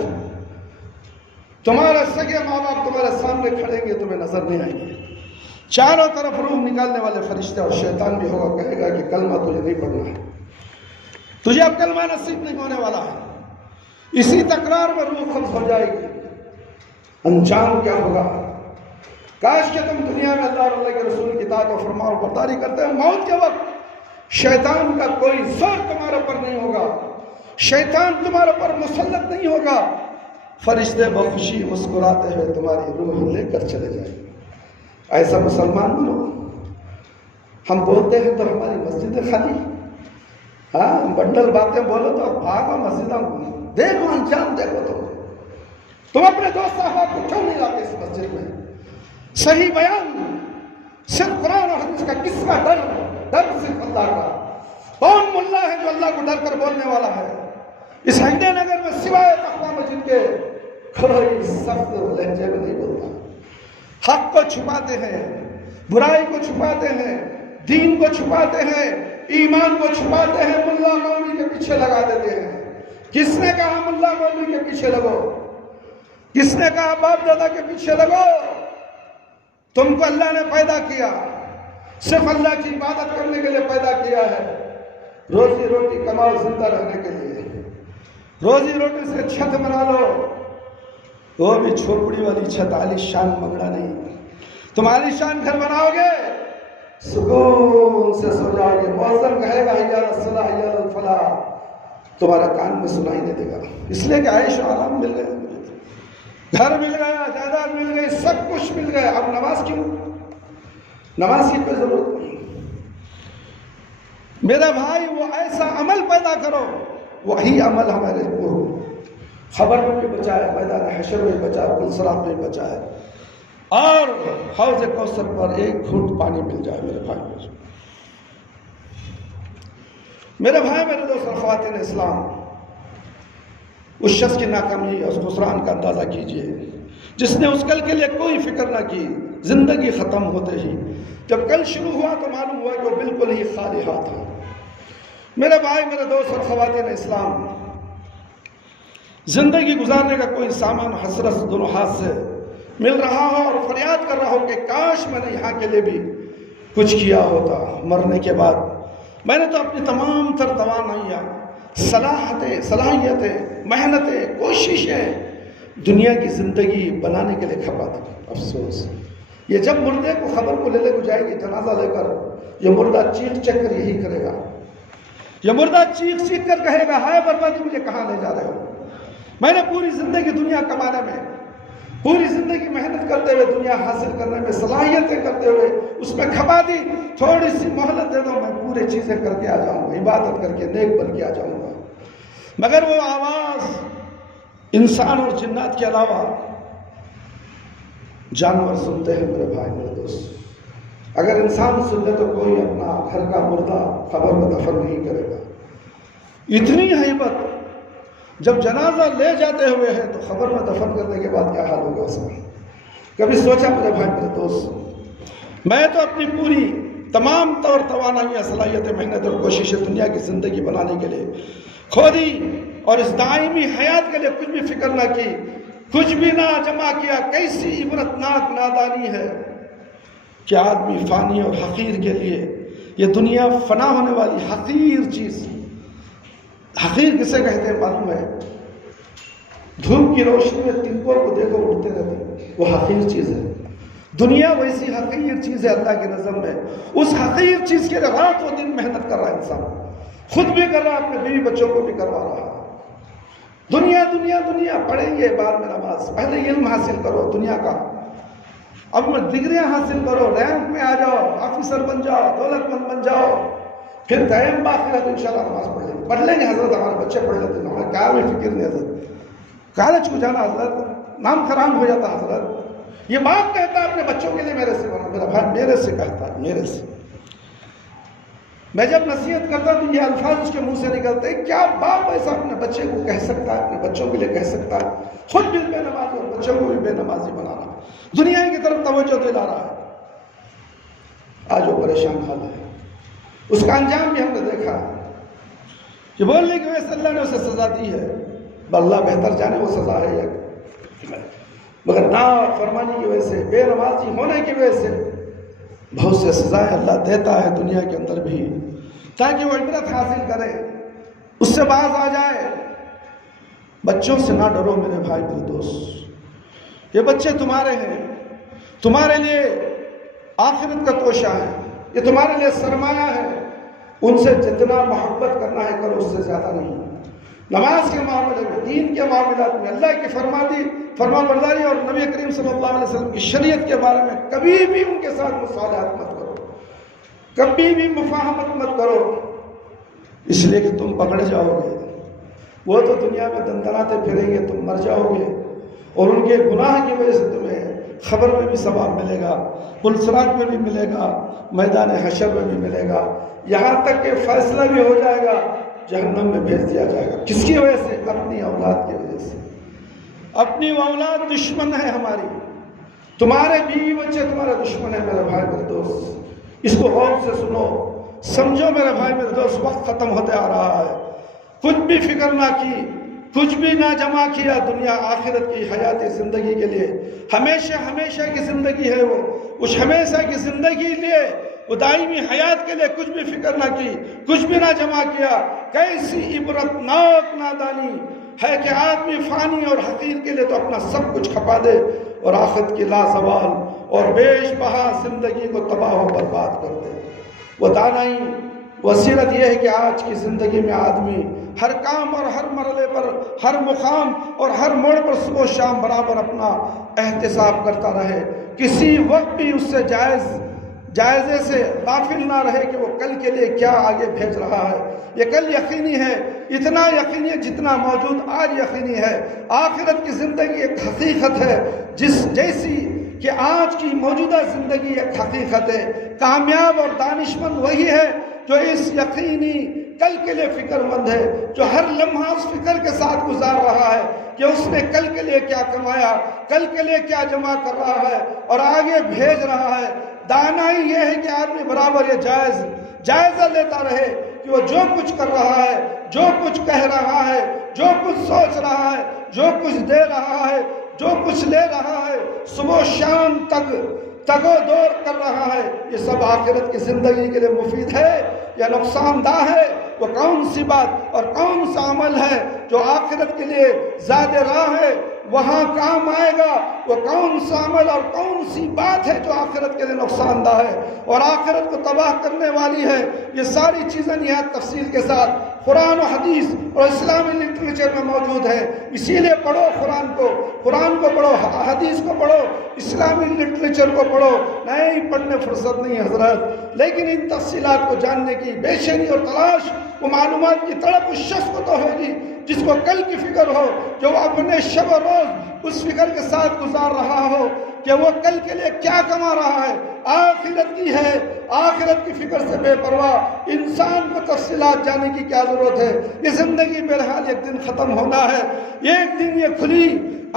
تمہارے سگے ماں باپ تمہارے سامنے کھڑیں گے، تمہیں نظر نہیں آئیں گے، چاروں طرف روح نکالنے والے فرشتے اور شیطان بھی ہوگا، کہے گا کہ کلمہ تجھے نہیں پڑھنا ہے، تجھے اب کلمہ نصیب نہیں ہونے والا ہے۔ اسی تکرار میں روح قبض ہو جائے گی۔ انجام کیا ہوگا؟ کاش کہ تم دنیا میں اللہ اور اللہ کے رسول کی اطاعت و فرمان برداری کرتے ہو، موت کے وقت شیطان کا کوئی زور تمہارے پر نہیں ہوگا، شیطان تمہارے پر مسلط نہیں ہوگا، فرشتے بخوشی مسکراتے ہوئے تمہاری روح لے کر چلے جائیں گے۔ ایسا مسلمان بنو۔ ہم بولتے ہیں تو ہماری مسجدیں خالی، ہاں بنڈل باتیں بولو تو بھاگو مسجدوں، دیکھو انجام دیکھو۔ تم اپنے دوست صاحب کو کیوں نہیں لاتے اس مسجد میں؟ صحیح بیان صرف قرآن اور حدیث کا، کس کا ڈر؟ ڈر صرف اللہ کا۔ کون ملا ہے جو اللہ کو ڈر کر بولنے والا ہے؟ اس ہنڈے نگر میں سوائے تقویٰ مسجد کے کوئی سخت لہجے میں نہیں بولتا۔ حق کو چھپاتے ہیں، برائی کو چھپاتے ہیں، دین کو چھپاتے ہیں، ایمان کو چھپاتے ہیں، ملا مولوی کے پیچھے لگا دیتے ہیں۔ کس نے کہا ملا مولوی کے پیچھے لگو؟ کس نے کہا باپ دادا کے پیچھے لگو؟ تم کو اللہ نے پیدا کیا، صرف اللہ کی عبادت کرنے کے لیے پیدا کیا ہے، روزی روٹی کماؤ زندہ رہنے کے لیے، روزی روٹی سے چھت بنا لو، وہ بھی چھوپڑی والی چھت، عالی شان بنگلہ نہیں۔ تم عالی شان گھر بناؤ گے، سکون سے سو جاؤ گے، مؤذن کہے گا حی علی الصلاۃ حی علی الفلاح، تمہارا کان میں سنائی نہیں دے گا، اس لیے کہ عیش و آرام مل گئے، گھر مل گیا، جائیداد مل گئی، سب کچھ مل گیا، اب نماز کیوں؟ نماز کی کوئی ضرورت نہیں۔ میرے بھائی وہ ایسا عمل پیدا کرو، وہی عمل ہمارے کو خبر میں بھی بچائے، میدان حشر میں بچائے، پلسرات میں بچائے، اور حوض کوثر پر ایک گھونٹ پانی مل جائے۔ میرے بھائی میرے دوست اور خواتین اسلام، اس شخص کی ناکامی اور اس خسران کا اندازہ کیجئے جس نے اس کل کے لیے کوئی فکر نہ کی، زندگی ختم ہوتے ہی جب کل شروع ہوا تو معلوم ہوا کہ وہ بالکل ہی خالی ہاتھ تھا۔ میرے بھائی میرے دوست اور خواتین اسلام، زندگی گزارنے کا کوئی سامان حسرت دونوں ہاتھ سے مل رہا ہو اور فریاد کر رہا ہو کہ کاش میں نے یہاں کے لیے بھی کچھ کیا ہوتا، مرنے کے بعد میں نے تو اپنی تمام تر توانائیاں، صلاحیتیں، محنتیں، کوششیں دنیا کی زندگی بنانے کے لیے کھپا دی۔ افسوس، یہ جب مردے کو خبر کو لے کو جائے گی جنازہ لے کر، یہ مردہ چیخ چیخ کر یہی کرے گا، یہ مردہ چیخ چیخ کر کہے گا ہائے بربادی، مجھے کہاں لے جا رہے ہو؟ میں نے پوری زندگی دنیا کمانے میں، پوری زندگی محنت کرتے ہوئے، دنیا حاصل کرنے میں، صلاحیتیں کرتے ہوئے اس میں کھپا دی، تھوڑی سی مہلت دے دو میں پورے چیزیں کر کے آ جاؤں گا، عبادت کر کے نیک بن کے آ جاؤں گا۔ مگر وہ آواز انسان اور جنات کے علاوہ جانور سنتے ہیں میرے بھائی میرے دوست۔ اگر انسان سن لے تو کوئی اپنا گھر کا مردہ قبر میں دفن نہیں کرے گا۔ اتنی ہیبت جب جنازہ لے جاتے ہوئے ہے تو خبر میں دفن کرنے کے بعد کیا حال ہوگا اس میں؟ کبھی سوچا میرے بھائی میرے دوست؟ میں تو اپنی پوری تمام طور توانائیاں، صلاحیتیں، محنت اور کوششیں دنیا کی زندگی بنانے کے لیے کھو دی، اور اس دائمی حیات کے لیے کچھ بھی فکر نہ کی، کچھ بھی نہ جمع کیا۔ کیسی عبرتناک نادانی ہے کہ آدمی فانی اور حقیر کے لیے، یہ دنیا فنا ہونے والی حقیر چیز، حقیر کسے کہتے ہیں معلوم ہے؟ دھوپ کی روشنی میں تنکوں کو دیکھو اڑتے رہتے، وہ حقیر چیز ہے۔ دنیا ویسی حقیر چیز ہے اللہ کی نظر میں۔ اس حقیر چیز کے لیے رات و دن محنت کر رہا ہے انسان، خود بھی کر رہا ہے، اپنے بیوی بچوں کو بھی کروا رہا ہے۔ دنیا دنیا دنیا، پڑھیں گے بعد میں نماز، پہلے علم حاصل کرو دنیا کا، اب میں ڈگریاں حاصل کرو، رینک میں آ جاؤ، آفیسر بن جاؤ، دولت مند بن جاؤ، پھر قائم باقی رہا تو انشاءاللہ نماز پڑھ لیں گے حضرت، ہمارے بچے پڑھ لیتے ہیں، ہمارے کیا میں فکر نہیں حضرت، کالج کو جانا حضرت، نام خراب ہو جاتا حضرت۔ یہ باپ کہتا ہے اپنے بچوں کے لیے میرے سے بنا، میرا بھائی میرے سے کہتا ہے، میرے سے۔ میں جب نصیحت کرتا تو یہ الفاظ اس کے منہ سے نکلتے ہیں، کیا باپ ایسا اپنے بچے کو کہہ سکتا ہے، اپنے بچوں کے لیے کہہ سکتا ہے؟ خود بھی بے نمازی اور بچوں کو بھی بے نمازی بنا رہا ہے، دنیا کی طرف توجہ دلا رہا ہے۔ آج وہ پریشان حال ہے، اس کا انجام بھی ہم نے دیکھا ہے کہ بولنے کی وجہ سے اللہ نے اسے سزا دی ہے، اللہ بہتر جانے وہ سزا ہے یا مگر نافرمانی کی وجہ سے، بے نمازی ہونے کی وجہ سے بہت سے سزائیں اللہ دیتا ہے دنیا کے اندر بھی، تاکہ وہ عبرت حاصل کرے، اس سے باز آ جائے۔ بچوں سے نہ ڈرو میرے بھائی میرے دوست، یہ بچے تمہارے ہیں، تمہارے لیے آخرت کا توشہ ہے، یہ تمہارے لیے سرمایہ ہے، ان سے جتنا محبت کرنا ہے کرو، اس سے زیادہ نہیں۔ نماز کے معاملے میں، دین کے معاملات میں، اللہ کی فرما برداری اور نبی کریم صلی اللہ علیہ وسلم کی شریعت کے بارے میں کبھی بھی ان کے ساتھ مصالحت مت کرو، کبھی بھی مفاہمت مت کرو، اس لیے کہ تم پکڑ جاؤ گے۔ وہ تو دنیا میں دندناتے پھریں گے، تم مر جاؤ گے، اور ان کے گناہ کی وجہ سے تمہیں خبر میں بھی ثواب ملے گا، پلسرات میں بھی ملے گا، میدان حشر میں بھی ملے گا، یہاں تک کہ فیصلہ بھی ہو جائے گا، جہنم میں بھیج دیا جائے گا۔ کس کی وجہ سے؟ اپنی اولاد کی وجہ سے۔ اپنی اولاد دشمن ہے ہماری، تمہارے بیوی بچے تمہارے دشمن ہیں میرے بھائی میرے دوست، اس کو غور سے سنو، سمجھو میرے بھائی میرے دوست، وقت ختم ہوتے آ رہا ہے، کچھ بھی فکر نہ کی، کچھ بھی نہ جمع کیا دنیا آخرت کی حیات زندگی کے لیے، ہمیشہ کی زندگی ہے وہ، اس ہمیشہ کی زندگی لیے، وہ دائمی حیات کے لیے کچھ بھی فکر نہ کی، کچھ بھی نہ جمع کیا۔ کیسی عبرتناک نادانی ہے کہ آدمی فانی اور حقیر کے لیے تو اپنا سب کچھ کھپا دے، اور آخرت کی لازوال اور بیش بہا زندگی کو تباہ و برباد کر دے۔ وہ دانائی وسیرت یہ ہے کہ آج کی زندگی میں آدمی ہر کام اور ہر مرحلے پر، ہر مقام اور ہر موڑ پر صبح و شام برابر اپنا احتساب کرتا رہے، کسی وقت بھی اس سے جائزے سے غافل نہ رہے کہ وہ کل کے لیے کیا آگے بھیج رہا ہے۔ یہ کل یقینی ہے، اتنا یقینی ہے جتنا موجود آج یقینی ہے۔ آخرت کی زندگی ایک حقیقت ہے، جیسی کہ آج کی موجودہ زندگی ایک حقیقت ہے۔ کامیاب اور دانشمند وہی ہے جو اس یقینی کل کے لیے فکر مند ہے، جو ہر لمحہ اس فکر کے ساتھ گزار رہا ہے کہ اس نے کل کے لیے کیا کمایا، کل کے لیے کیا جمع کر رہا ہے اور آگے بھیج رہا ہے۔ دانائی یہ ہے کہ آدمی برابر یہ جائزہ لیتا رہے کہ وہ جو کچھ کر رہا ہے، جو کچھ کہہ رہا ہے، جو کچھ سوچ رہا ہے، جو کچھ دے رہا ہے، جو کچھ لے رہا ہے، صبح و شام تک تگو دور کر رہا ہے، یہ سب آخرت کی زندگی کے لیے مفید ہے یا نقصان دہ ہے؟ وہ کون سی بات اور کون سا عمل ہے جو آخرت کے لیے زیادہ راہ ہے، وہاں کام آئے گا؟ وہ کون سا عمل اور کون سی بات ہے جو آخرت کے لیے نقصان دہ ہے اور آخرت کو تباہ کرنے والی ہے؟ یہ ساری چیزیں نہایت تفصیل کے ساتھ قرآن و حدیث اور اسلامی لٹریچر میں موجود ہے۔ اسی لیے پڑھو قرآن کو پڑھو، حدیث کو پڑھو، اسلامی لٹریچر کو پڑھو۔ نہیں پڑھنے فرصت نہیں حضرت، لیکن ان تفصیلات کو جاننے کی بے چینی اور تلاش، وہ معلومات کی تڑپ اس شخص کو تو ہوگی جس کو کل کی فکر ہو، جو اپنے شب و روز اس فکر کے ساتھ گزار رہا ہو کہ وہ کل کے لیے کیا کما رہا ہے۔ آخرت کی ہے، آخرت کی فکر سے بے پرواہ انسان کو تفصیلات جاننے کی کیا ضرورت ہے؟ یہ زندگی بہرحال ایک دن ختم ہونا ہے، ایک دن یہ کھلی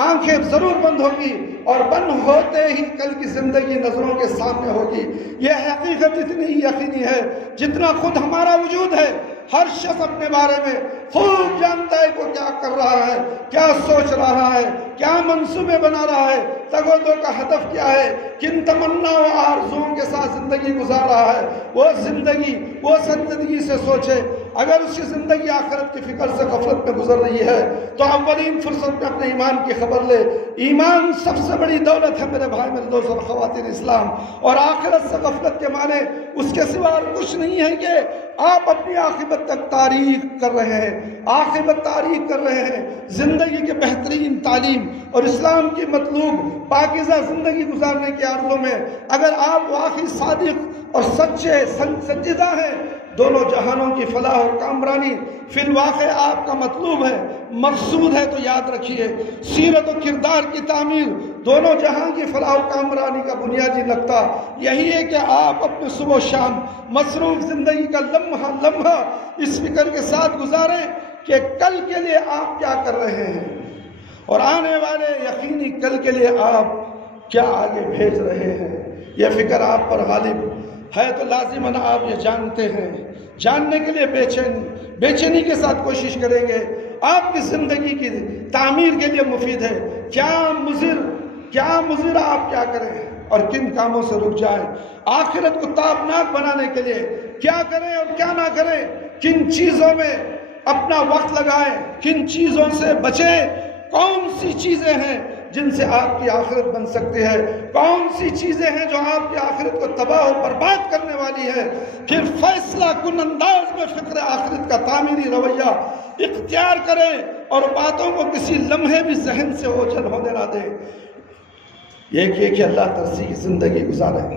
آنکھیں ضرور بند ہوگی اور بند ہوتے ہی کل کی زندگی نظروں کے سامنے ہوگی۔ یہ حقیقت اتنی ہی یقینی ہے جتنا خود ہمارا وجود ہے۔ ہر شخص اپنے بارے میں خوب جانتا ہے وہ کیا کر رہا ہے، کیا سوچ رہا ہے، کیا منصوبے بنا رہا ہے، تگ و دو کا ہدف کیا ہے، کن تمنا و آرزوؤں کے ساتھ زندگی گزار رہا ہے۔ وہ زندگی سے سوچے۔ اگر اس کی زندگی آخرت کی فکر سے غفلت میں گزر رہی ہے تو اولین فرصت میں اپنے ایمان کی خبر لے۔ ایمان سب سے بڑی دولت ہے میرے بھائی میرے دوست اور خواتین اسلام، اور آخرت سے غفلت کے معنی اس کے سوا کچھ نہیں ہے کہ آپ اپنی عاقبت تک تاریخ کر رہے ہیں، عاقبت تاریخ کر رہے ہیں۔ زندگی کے بہترین تعلیم اور اسلام کی مطلوب پاکیزہ زندگی گزارنے کے عرضوں میں اگر آپ واقعی صادق اور سچے سنجیدہ ہیں، دونوں جہانوں کی فلاح اور کامرانی فی الواقع آپ کا مطلوب ہے، مقصود ہے، تو یاد رکھیے سیرت و کردار کی تعمیر دونوں جہاں کی فلاح و کامرانی کا بنیادی نقطہ یہی ہے کہ آپ اپنے صبح و شام مصروف زندگی کا لمحہ اس فکر کے ساتھ گزاریں کہ کل کے لیے آپ کیا کر رہے ہیں اور آنے والے یقینی کل کے لیے آپ کیا آگے بھیج رہے ہیں۔ یہ فکر آپ پر غالب ہے تو لازماً آپ یہ جانتے ہیں، جاننے کے لیے بے چینی کے ساتھ کوشش کریں گے۔ آپ کی زندگی کی تعمیر کے لیے مفید ہے، کیا مضر کیا مضر آپ کیا کریں اور کن کاموں سے رک جائیں، آخرت کو تابناک بنانے کے لیے کیا کریں اور کیا نہ کریں، کن چیزوں میں اپنا وقت لگائیں، کن چیزوں سے بچیں، کون سی چیزیں ہیں جن سے آپ کی آخرت بن سکتی ہے، کون سی چیزیں ہیں جو آپ کی آخرت کو تباہ و برباد کرنے والی ہے۔ پھر فیصلہ کن انداز میں فکر آخرت کا تعمیری رویہ اختیار کریں اور باتوں کو کسی لمحے بھی ذہن سے اوجھل ہونے نہ دیں۔ یہ کہ اللہ ترسی کی زندگی گزارے،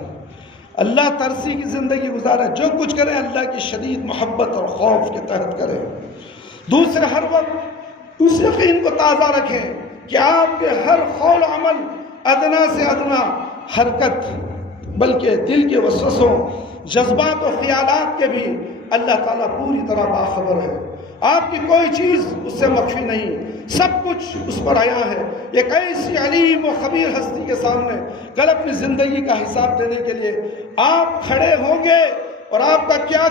اللہ ترسی کی زندگی گزارے، جو کچھ کریں اللہ کی شدید محبت اور خوف کے تحت کریں۔ دوسرے، ہر وقت اس یقین کو تازہ رکھیں کہ آپ کے ہر قول و عمل، ادنا سے ادنا حرکت، بلکہ دل کے وسوسوں، جذبات و خیالات کے بھی اللہ تعالیٰ پوری طرح باخبر ہے۔ آپ کی کوئی چیز اس سے مخفی نہیں، سب کچھ اس پر عیاں ہے۔ ایک ایسی علیم و خبیر ہستی کے سامنے کل اپنی زندگی کا حساب دینے کے لیے آپ کھڑے ہوں گے اور آپ کا کیا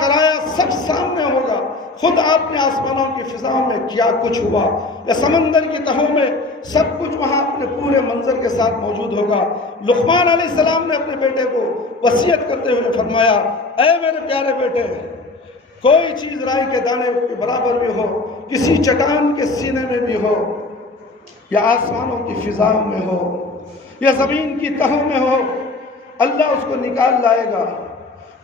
کرایا سب سامنے ہوگا۔ خود آپ نے آسمانوں کی فضاؤں میں کیا کچھ ہوا یا سمندر کی تہوں میں، سب کچھ وہاں اپنے پورے منظر کے ساتھ موجود ہوگا۔ لقمان علیہ السلام نے اپنے بیٹے کو وصیت کرتے ہوئے فرمایا، اے میرے پیارے بیٹے، کوئی چیز رائی کے دانے کے برابر بھی ہو، کسی چٹان کے سینے میں بھی ہو، یا آسمانوں کی فضاؤں میں ہو، یا زمین کی تہوں میں ہو، اللہ اس کو نکال لائے گا۔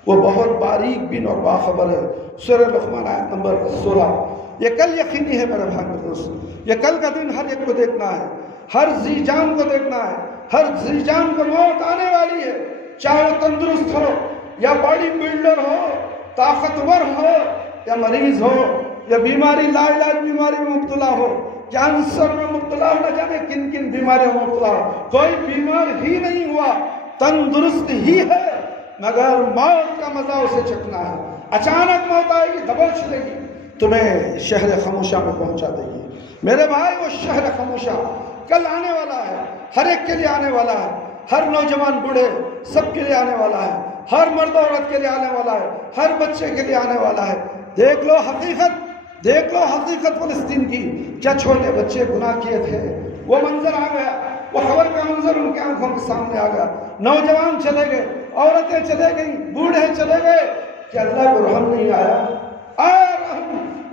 وہ بہت باریک بین اور باخبر ہے۔ سورہ لقمان آیت نمبر 16۔ یہ کل یقینی ہے میرے بھائی دوست، یہ کل کا دن ہر ایک کو دیکھنا ہے، ہر ذی جان کو دیکھنا ہے، ہر ذی جان کو موت آنے والی ہے، چاہے وہ تندرست ہو یا باڈی بلڈر ہو، طاقتور ہو یا مریض ہو، یا بیماری لا علاج بیماری میں مبتلا ہو، کینسر میں مبتلا ہو، نہ جانے کن کن بیماریوں میں مبتلا ہو، کوئی بیمار ہی نہیں ہوا، تندرست ہی ہے، مگر موت کا مزہ اسے چکھنا ہے۔ اچانک موت آئے گی، دبوچ لے گی، تمہیں شہر خاموشہ میں پہنچا دے گی۔ میرے بھائی، وہ شہر خاموشہ کل آنے والا ہے، ہر ایک کے لیے آنے والا ہے، ہر نوجوان بوڑھے سب کے لیے آنے والا ہے، ہر مرد عورت کے لیے آنے والا ہے، ہر بچے کے لیے آنے والا ہے۔ دیکھ لو حقیقت فلسطین کی، کیا چھوٹے بچے گناہ کیے تھے، وہ منظر آ گیا، وہ خبر کا منظر ان کی آنکھوں کے سامنے آ گیا، نوجوان چلے گئے، عورتیں چلے گئیں، بوڑھے چلے گئے، کہ اللہ کو رحم نہیں آیا؟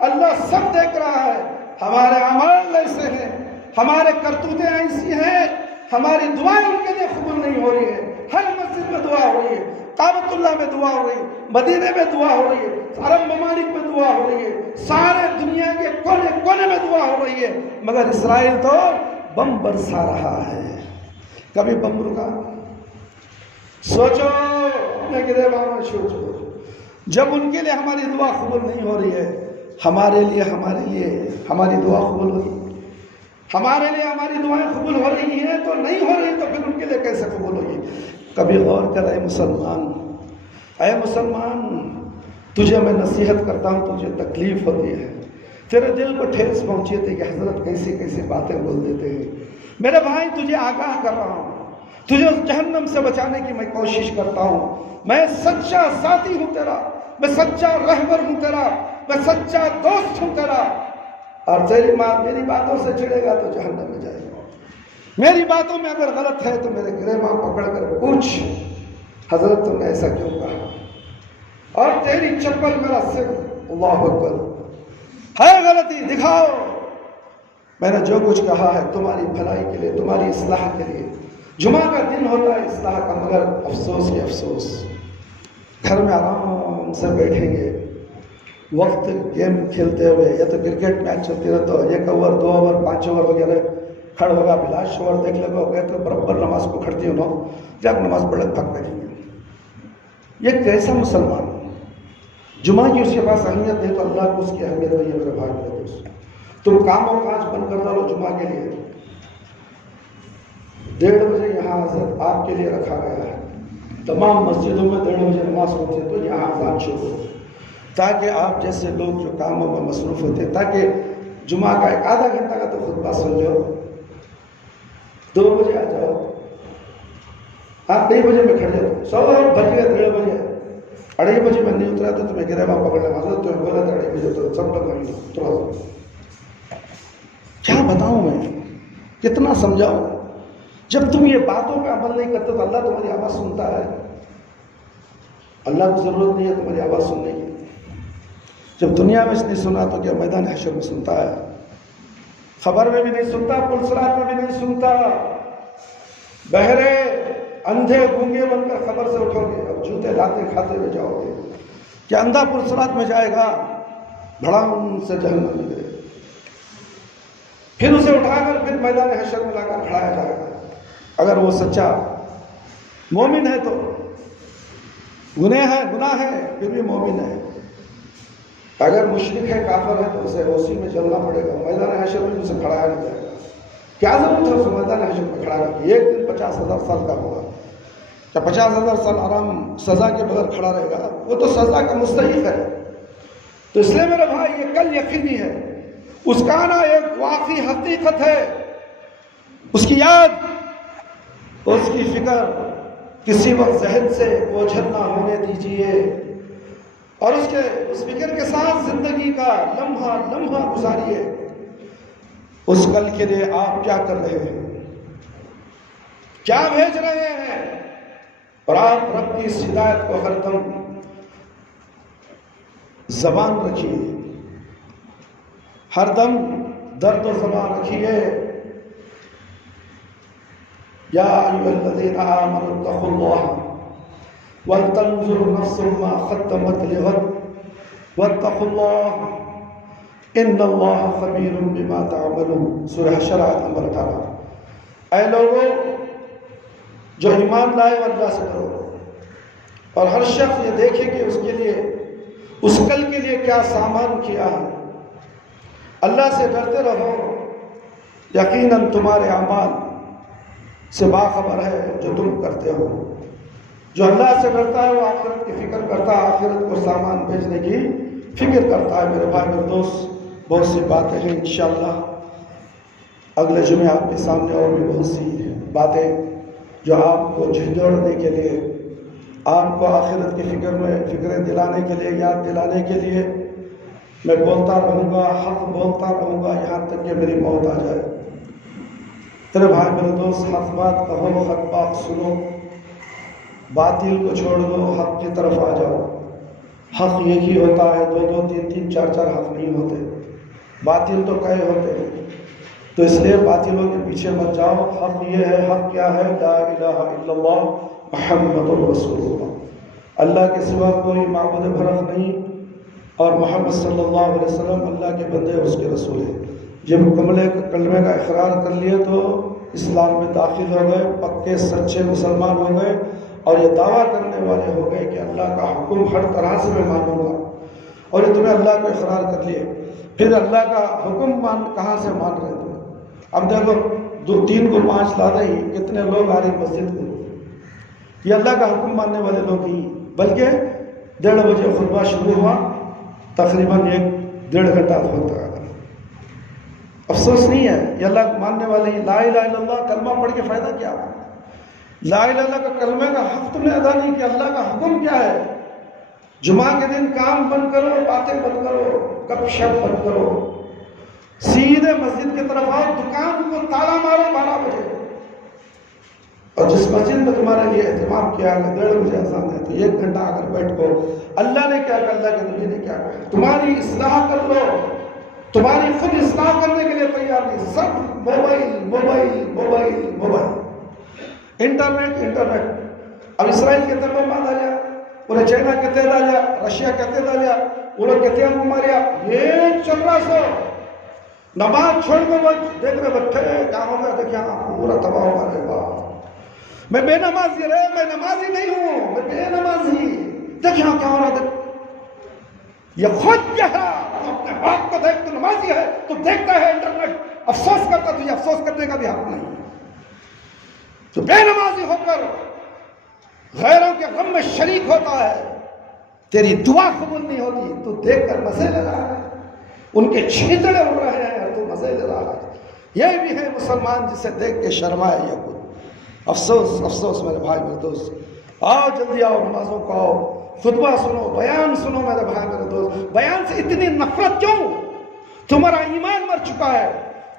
اللہ سب دیکھ رہا ہے۔ ہمارے اعمال ایسے ہیں، ہمارے کرتوتیں ایسی ہیں، ہماری دعائیں ان کے لیے قبول نہیں ہو رہی ہے۔ ہر مسجد میں دعا ہو رہی ہے، کعبۃ اللہ میں دعا ہو رہی ہے، مدینے میں دعا ہو رہی ہے، عرب ممالک میں دعا ہو رہی ہے، سارے دنیا کے کونے کونے میں دعا ہو رہی ہے، مگر اسرائیل تو بم برسا رہا ہے۔ کبھی بم رکا؟ سوچو، اپنے گریباں میں سوچو، جب ان کے لیے ہماری دعا قبول نہیں ہو رہی ہے، ہمارے لیے ہماری دعا قبول ہو رہی ہے، ہمارے لیے ہماری دعائیں قبول ہو رہی ہیں تو نہیں ہو رہی، تو پھر ان کے لیے کیسے قبول ہوگی؟ کبھی غور کر، اے مسلمان، تجھے میں نصیحت کرتا ہوں، تجھے تکلیف ہوتی ہے، تیرے دل کو ٹھیس پہنچی تھی کہ حضرت کیسی کیسی باتیں بول دیتے ہیں۔ میرے بھائی، تجھے آگاہ کر رہا ہوں، تجھے اس جہنم سے بچانے کی میں کوشش کرتا ہوں۔ میں سچا ساتھی ہوں تیرا، میں سچا رہبر ہوں تیرا، میں سچا دوست ہوں تیرا، اور تیری ماں میری باتوں سے چڑھے گا تو جہنم میں جائے گا۔ میری باتوں میں اگر غلط ہے تو میرے گریباں پکڑ کر پوچھ، حضرت تم نے ایسا کیوں کہا؟ اور تیری چپل میرا سر، اللہ اکبر، ہے غلطی دکھاؤ۔ میں نے جو کچھ کہا ہے تمہاری بھلائی کے لیے، تمہاری اصلاح کے لیے۔ جمعہ کا دن ہوتا ہے اصلاح کا، مگر افسوس ہی افسوس، گھر میں آرام سے بیٹھیں گے، وقت گیم کھیلتے ہوئے، یا تو کرکٹ میچ چلتی رہتا ہو، 1 اوور 2 اوور 5 اوور وغیرہ کھڑ ہوگا، بلاش اوور دیکھ لے گا، کہتے برابر نماز کو کھڑتی ہو نا، جب نماز پڑھے تھک بیٹھیں گے۔ یہ کیسا مسلمان؟ جمعہ کی اس کے پاس اہمیت ہے تو اللہ کو اس کی اہمیت نہیں ہے میرے بھائی میرے دوست۔ تم کام و کاج بند کر ڈالو جمعہ کے لیے، 1:30 بجے یہاں حضرت آپ کے لیے رکھا گیا ہے، تمام مسجدوں میں 1:30 بجے نماز ہوتی ہے، تو یہاں اذان شروع ہو، تاکہ آپ جیسے لوگ جو کاموں میں مصروف ہوتے ہیں، تاکہ جمعہ کا 1 آدھا گھنٹہ کا تو خطبہ سن لو، 2 بجے آ جاؤ، آپ 2 بجے میں کھڑے ہو، 100 بج گئے 1:30 بجے، 2:30 بجے میں نہیں اترا تو تمہیں گریباں پکڑ لیں، حضرت تمہیں بولا تھا 2:30 بجے، تو سب لوگ وہیں اترا۔ کیا بتاؤں میں، کتنا سمجھاؤ؟ جب تم یہ باتوں پہ عمل نہیں کرتے تو اللہ تمہاری آواز سنتا ہے؟ اللہ کو ضرورت نہیں ہے تمہاری آواز سننے کی۔ جب دنیا میں اس نے سنا تو کیا میدان حشر میں سنتا ہے؟ خبر میں بھی نہیں سنتا، پلسرات میں بھی نہیں سنتا۔ بہرے اندھے گونگے بن کر خبر سے اٹھو گے، اب جوتے لاتے کھاتے ہوئے جاؤ گے کہ اندھا پلسرات میں جائے گا، دھڑام سے جہنم میں گرے، پھر اسے اٹھا کر پھر میدان حشر میں لا کر کھڑایا جائے گا۔ اگر وہ سچا مومن ہے تو گناہ ہے پھر بھی مومن ہے، اگر مشرک ہے کافر ہے تو اسے اسی میں چلنا پڑے گا، میدان حشر میں اسے کھڑایا نہیں جائے گا۔ کیا ضرورت ہے اسے میدان حشر میں کھڑا کر کے؟ ایک دن 50,000 سال کا ہوگا، کیا 50,000 سال آرام سزا کے بغیر کھڑا رہے گا؟ وہ تو سزا کا مستحق ہے۔ تو اس لیے میرے بھائی یہ کل یقینی ہے، اس کا آنا ایک واقعی حقیقت ہے، اس کی یاد، اس کی فکر کسی وقت ذہن سے اوجھل نہ ہونے دیجیے، اور اس فکر کے ساتھ زندگی کا لمحہ لمحہ گزاریے۔ اس کل کے لیے آپ کیا کر رہے ہیں، کیا بھیج رہے ہیں، اور آپ رب کی اس ہدایت کو ہر دم زبان رکھیے، ہر دم درد و زبان رکھیے۔ یا ایھا الذین آمنوا اتقوا اللہ ولتنظر نفس ما قدمت لغد واتقوا اللہ ان اللہ خبیر بما تعملون۔ سورہ حشر آیت نمبر 18۔ اے لوگو جو ایمان لائے وہ اللہ سے ڈرو، اور ہر شخص یہ دیکھے کہ اس کے لیے اس کل کے لیے کیا سامان کیا ہے۔ اللہ سے ڈرتے رہو، یقیناً تمہارے اعمال سے باخبر ہے جو تم کرتے ہو۔ جو اللہ سے ڈرتا ہے وہ آخرت کی فکر کرتا ہے، آخرت کو سامان بھیجنے کی فکر کرتا ہے۔ میرے بھائی میرے دوست، بہت سی باتیں ہیں، انشاءاللہ اگلے جمعے آپ کے سامنے اور بھی بہت سی باتیں جو آپ کو جھنجھوڑنے کے لیے، آپ کو آخرت کی فکریں دلانے کے لیے، یاد دلانے کے لیے میں بولتا رہوں گا، حق بولتا رہوں گا یہاں تک کہ میری موت آ جائے۔ میرے بھائی میرے دوست، حق بات کہو، حق بات سنو، باطل کو چھوڑ دو، حق کی طرف آ جاؤ۔ حق ایک ہی ہوتا ہے، 2 3 3 4 4 حق نہیں ہوتے، باطل تو کئی ہوتے ہیں۔ تو اس لیے باطلوں کے پیچھے مت جاؤ، حق یہ ہے۔ حق کیا ہے؟ لا الہ الا اللہ محمد رسول اللہ، اللہ کے سوا کوئی معبود برحق نہیں، اور محمد صلی اللہ علیہ وسلم اللہ کے بندے اور اس کے رسول ہیں۔ جب کلمے کا اقرار کر لیے تو اسلام میں داخل ہو گئے، پکے سچے مسلمان ہو گئے، اور یہ دعویٰ کرنے والے ہو گئے کہ اللہ کا حکم ہر طرح سے میں مانوں گا۔ اور یہ تمہیں اللہ کو اقرار کر لیے، پھر اللہ کا حکم کہاں سے مان رہے تھے؟ اب دیکھو 2 3 کو 5 لاتے ہی کتنے لوگ آ رہے مسجد میں، یہ اللہ کا حکم ماننے والے لوگ ہی، بلکہ 1:30 بجے خطبہ شروع ہوا، تقریباً 1.5 گھنٹہ ہوتا ہے۔ افسوس نہیں ہے، یہ اللہ ماننے والے ہی۔ لا الہ الا اللہ کلمہ پڑھ کے فائدہ کیا؟ لا الہ الا اللہ کا کلمہ کا حق تم نے ادا نہیں کیا۔ اللہ کا حکم کیا ہے؟ جمعہ کے دن کام بند کرو، باتیں بند کرو، گپ شپ بند کرو، سیدھے مسجد کی طرف آؤ، دکان کو تالا مارو 12 بجے۔ اور جس مسجد میں تمہارے لیے اہتمام کیا ہے 1:30 بجے اذان ہے، تو 1 گھنٹہ آ کر بیٹھ کو اللہ نے کیا کہا، اللہ کے نبی نے کیا کہا، تمہاری اصلاح کر لو۔ تمہاری خود اصلاح کرنے کے لیے تیار نہیں، سب mobile mobile mobile mobile, internet. اب اسرائیل کہتے ہیں بم آ جائے، انہیں چائنا کہتے آ جائے، رشیا کہتے آ جائے، انہوں کہتے ہیں ماریا، یہ چل رہا سو نماز چھوڑ کے بس دیکھ رہے بچے کیا ہوگا، دیکھیں پورا تباہ ہو رہے گا۔ میں بے نمازی رہے، میں نمازی نہیں ہوں، میں بے نمازی، دیکھیں کیا ہو رہا۔ یہ خود کہہ رہا، تو اپنے باپ کو دیکھ، تو نمازی ہے، تو دیکھتا ہے انٹرنیٹ، افسوس کرتا، تجھے افسوس کرنے کا بھی حق نہیں۔ تو بے نمازی ہو کر غیروں کے غم میں شریک ہوتا ہے، تیری دعا قبول نہیں ہوتی، تو دیکھ کر مزے لے رہا ہے، ان کے چھیتڑے اڑ رہے ہیں اور تو مزے لے رہا ہے۔ یہ بھی ہے مسلمان جسے دیکھ کے شرمائے یا خود۔ افسوس افسوس میرے بھائی میرے دوست، آؤ جلدی آؤ، نمازوں کو آؤ، خطبہ سنو، بیان سنو میرے بھائی میرے دوست۔ بیان سے اتنی نفرت کیوں؟ تمہارا ایمان مر چکا ہے،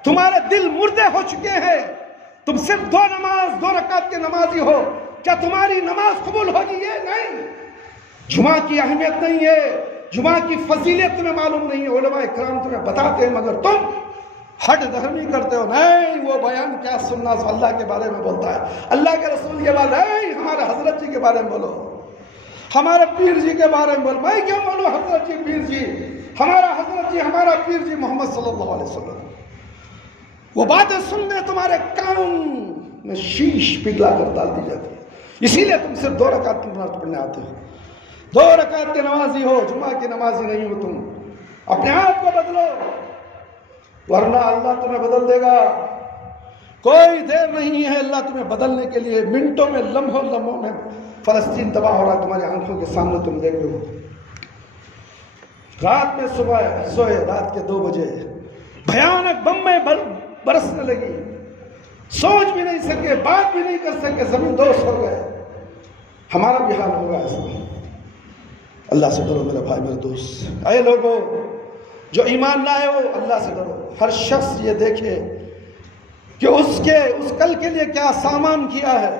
تمہارے دل مردے ہو چکے ہیں، تم صرف 2 رکعت کے نمازی ہو، کیا تمہاری نماز قبول ہوگی؟ یہ نہیں۔ جمعہ کی اہمیت نہیں ہے، جمعہ کی فضیلت تمہیں معلوم نہیں ہے، علماء اکرام تمہیں بتاتے ہیں، مگر تم ہٹ دھرمی کرتے ہو۔ نہیں، وہ بیان کیا سننا، اللہ کے بارے میں بولتا ہے، اللہ کے رسول کے بارے میں، نہیں ہمارے حضرت جی کے بارے میں بولو، ہمارے پیر جی کے بارے میں بولو۔ میں کیوں بولوں حضرت جی پیر جی؟ ہمارا حضرت جی، ہمارا پیر جی محمد صلی اللہ علیہ وسلم۔ وہ باتیں سننے تمہارے کان میں شیش پگھلا کر ڈال دی جاتی ہے، اسی لیے تم صرف 2 رکعت کی نماز پڑھنے آتے ہو، 2 رکعت کے نمازی ہو، جمعہ کی نمازی نہیں ہو۔ تم اپنے آپ کو بدلو، ورنہ اللہ تمہیں بدل دے گا۔ کوئی دیر نہیں ہے اللہ تمہیں بدلنے کے لیے، منٹوں میں، لمحوں میں فلسطین تباہ ہو رہا ہے تمہاری آنکھوں کے سامنے، تم دیکھ رہے ہو۔ رات میں صبح سوئے، رات کے 2 بجے بھیانک بمیں برسنے لگی، سوچ بھی نہیں سکے، بات بھی نہیں کر سکے، زمین دوست ہو گئے۔ ہمارا بھی حال ہوگا ایسا۔ اللہ سے ڈرو میرے بھائی، میرے دوست، اے لوگوں جو ایمان لائے ہو، اللہ سے ڈرو۔ ہر شخص یہ دیکھے کہ اس کل کے لیے کیا سامان کیا ہے،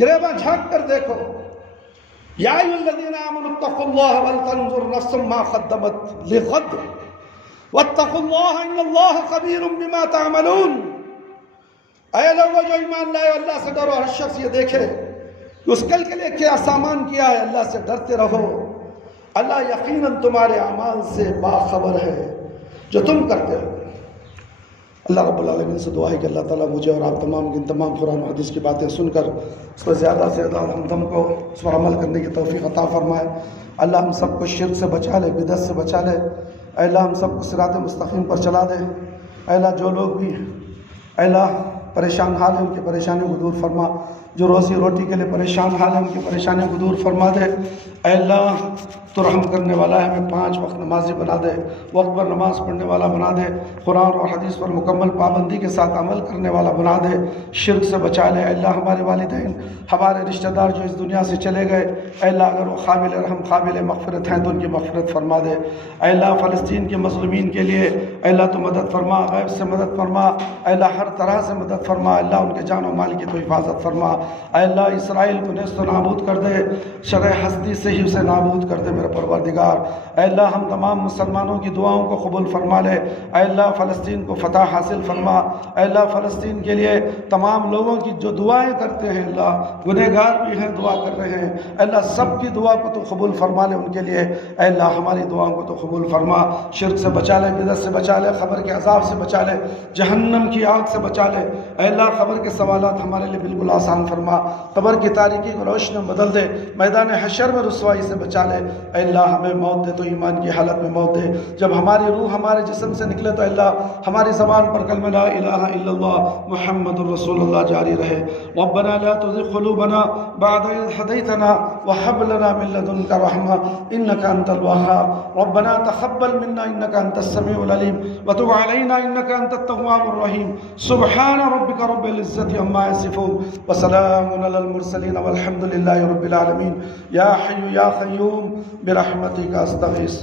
گریباں جھانک کر دیکھو۔ یا ایھا الذین آمنوا اتقوا اللہ ولتنظر نفس ما قدمت لغد واتقوا اللہ ان اللہ خبیر بما تعملون۔ اے لوگوں جو ایمان لائے، اللہ سے ڈرو۔ ہر شخص یہ دیکھے کہ اس کل کے لیے کیا سامان کیا ہے، اللہ سے ڈرتے رہو۔ اللہ یقیناً تمہارے اعمال سے باخبر ہے جو تم کرتے ہو۔ اللہ رب العالمین سے دعا ہے کہ اللہ تعالیٰ مجھے اور آپ تمام کی تمام قرآن و حدیث کی باتیں سن کر اس پر زیادہ سے زیادہ ہم کو اس پر عمل کرنے کی توفیق عطا فرمائے۔ اللہ ہم سب کو شرک سے بچا لے، بدعت سے بچا لے۔ اے اللہ ہم سب کو صراط مستقیم پر چلا دے۔ اے اللہ جو لوگ بھی اے اللہ پریشان حال ہیں، ان کی پریشانیوں کو دور فرما۔ جو روزی روٹی کے لیے پریشان حال ہیں، ان کی پریشانیوں کو دور فرما دے۔ اے اللہ تو رحم کرنے والا ہے، ہمیں 5 وقت نمازی بنا دے، وقت پر نماز پڑھنے والا بنا دے، قرآن اور حدیث پر مکمل پابندی کے ساتھ عمل کرنے والا بنا دے، شرک سے بچا لے۔ اے اللہ ہمارے والدین، ہمارے رشتہ دار جو اس دنیا سے چلے گئے، اے اللہ اگر وہ قابل رحم قابل مغفرت ہیں تو ان کی مغفرت فرما دے۔ اے اللہ فلسطین کے مظلومین کے لیے اے اللہ تو مدد فرما، غیب سے مدد فرما، اے اللہ ہر طرح سے مدد فرما، اللہ ان کے جان و مال کی تو حفاظت فرما۔ اے اللہ اسرائیل کو نیست و نابود کر دے، شرع ہستی سے ہی اسے نابود کر دے میرے پروردگار۔ اے اللہ ہم تمام مسلمانوں کی دعاؤں کو قبول فرما لے۔ اے اللہ فلسطین کو فتح حاصل فرما۔ اے اللہ فلسطین کے لیے تمام لوگوں کی جو دعائیں کرتے ہیں، اللہ گنہگار بھی ہیں دعا کر رہے ہیں، اے اللہ سب کی دعا کو تو قبول فرما لے ان کے لیے۔ اے اللہ ہماری دعاؤں کو تو قبول فرما، شرک سے بچا لے، بدعت سے بچا لے، قبر کے عذاب سے بچا لے، جہنم کی آگ سے بچا لے۔ اے اللہ قبر کے سوالات ہمارے لیے بالکل آسان فرما، قبر کی تاریکی کو روشنی میں بدل دے، میدان حشر میں رسوائی سے بچا لے۔ اے اللہ ہمیں موت دے تو ایمان کی حالت میں موت دے، جب ہماری روح ہمارے جسم سے نکلے تو اللہ ہماری زبان پر کلمہ لا الہ الا اللہ محمد رسول اللہ جاری رہے۔ ربنا لا تزغ قلوبنا بعد إذ هديتنا وهب لنا من لدنك رحمة إنك أنت الوهاب ربنا تقبل منا إنك أنت السميع العليم وتب علينا إنك أنت التواب الرحيم سبحان ربك رب العزة عما يصفون وسلام على المرسلين والحمد لله رب العالمين يا حي يا قيوم برحمتك أستغيث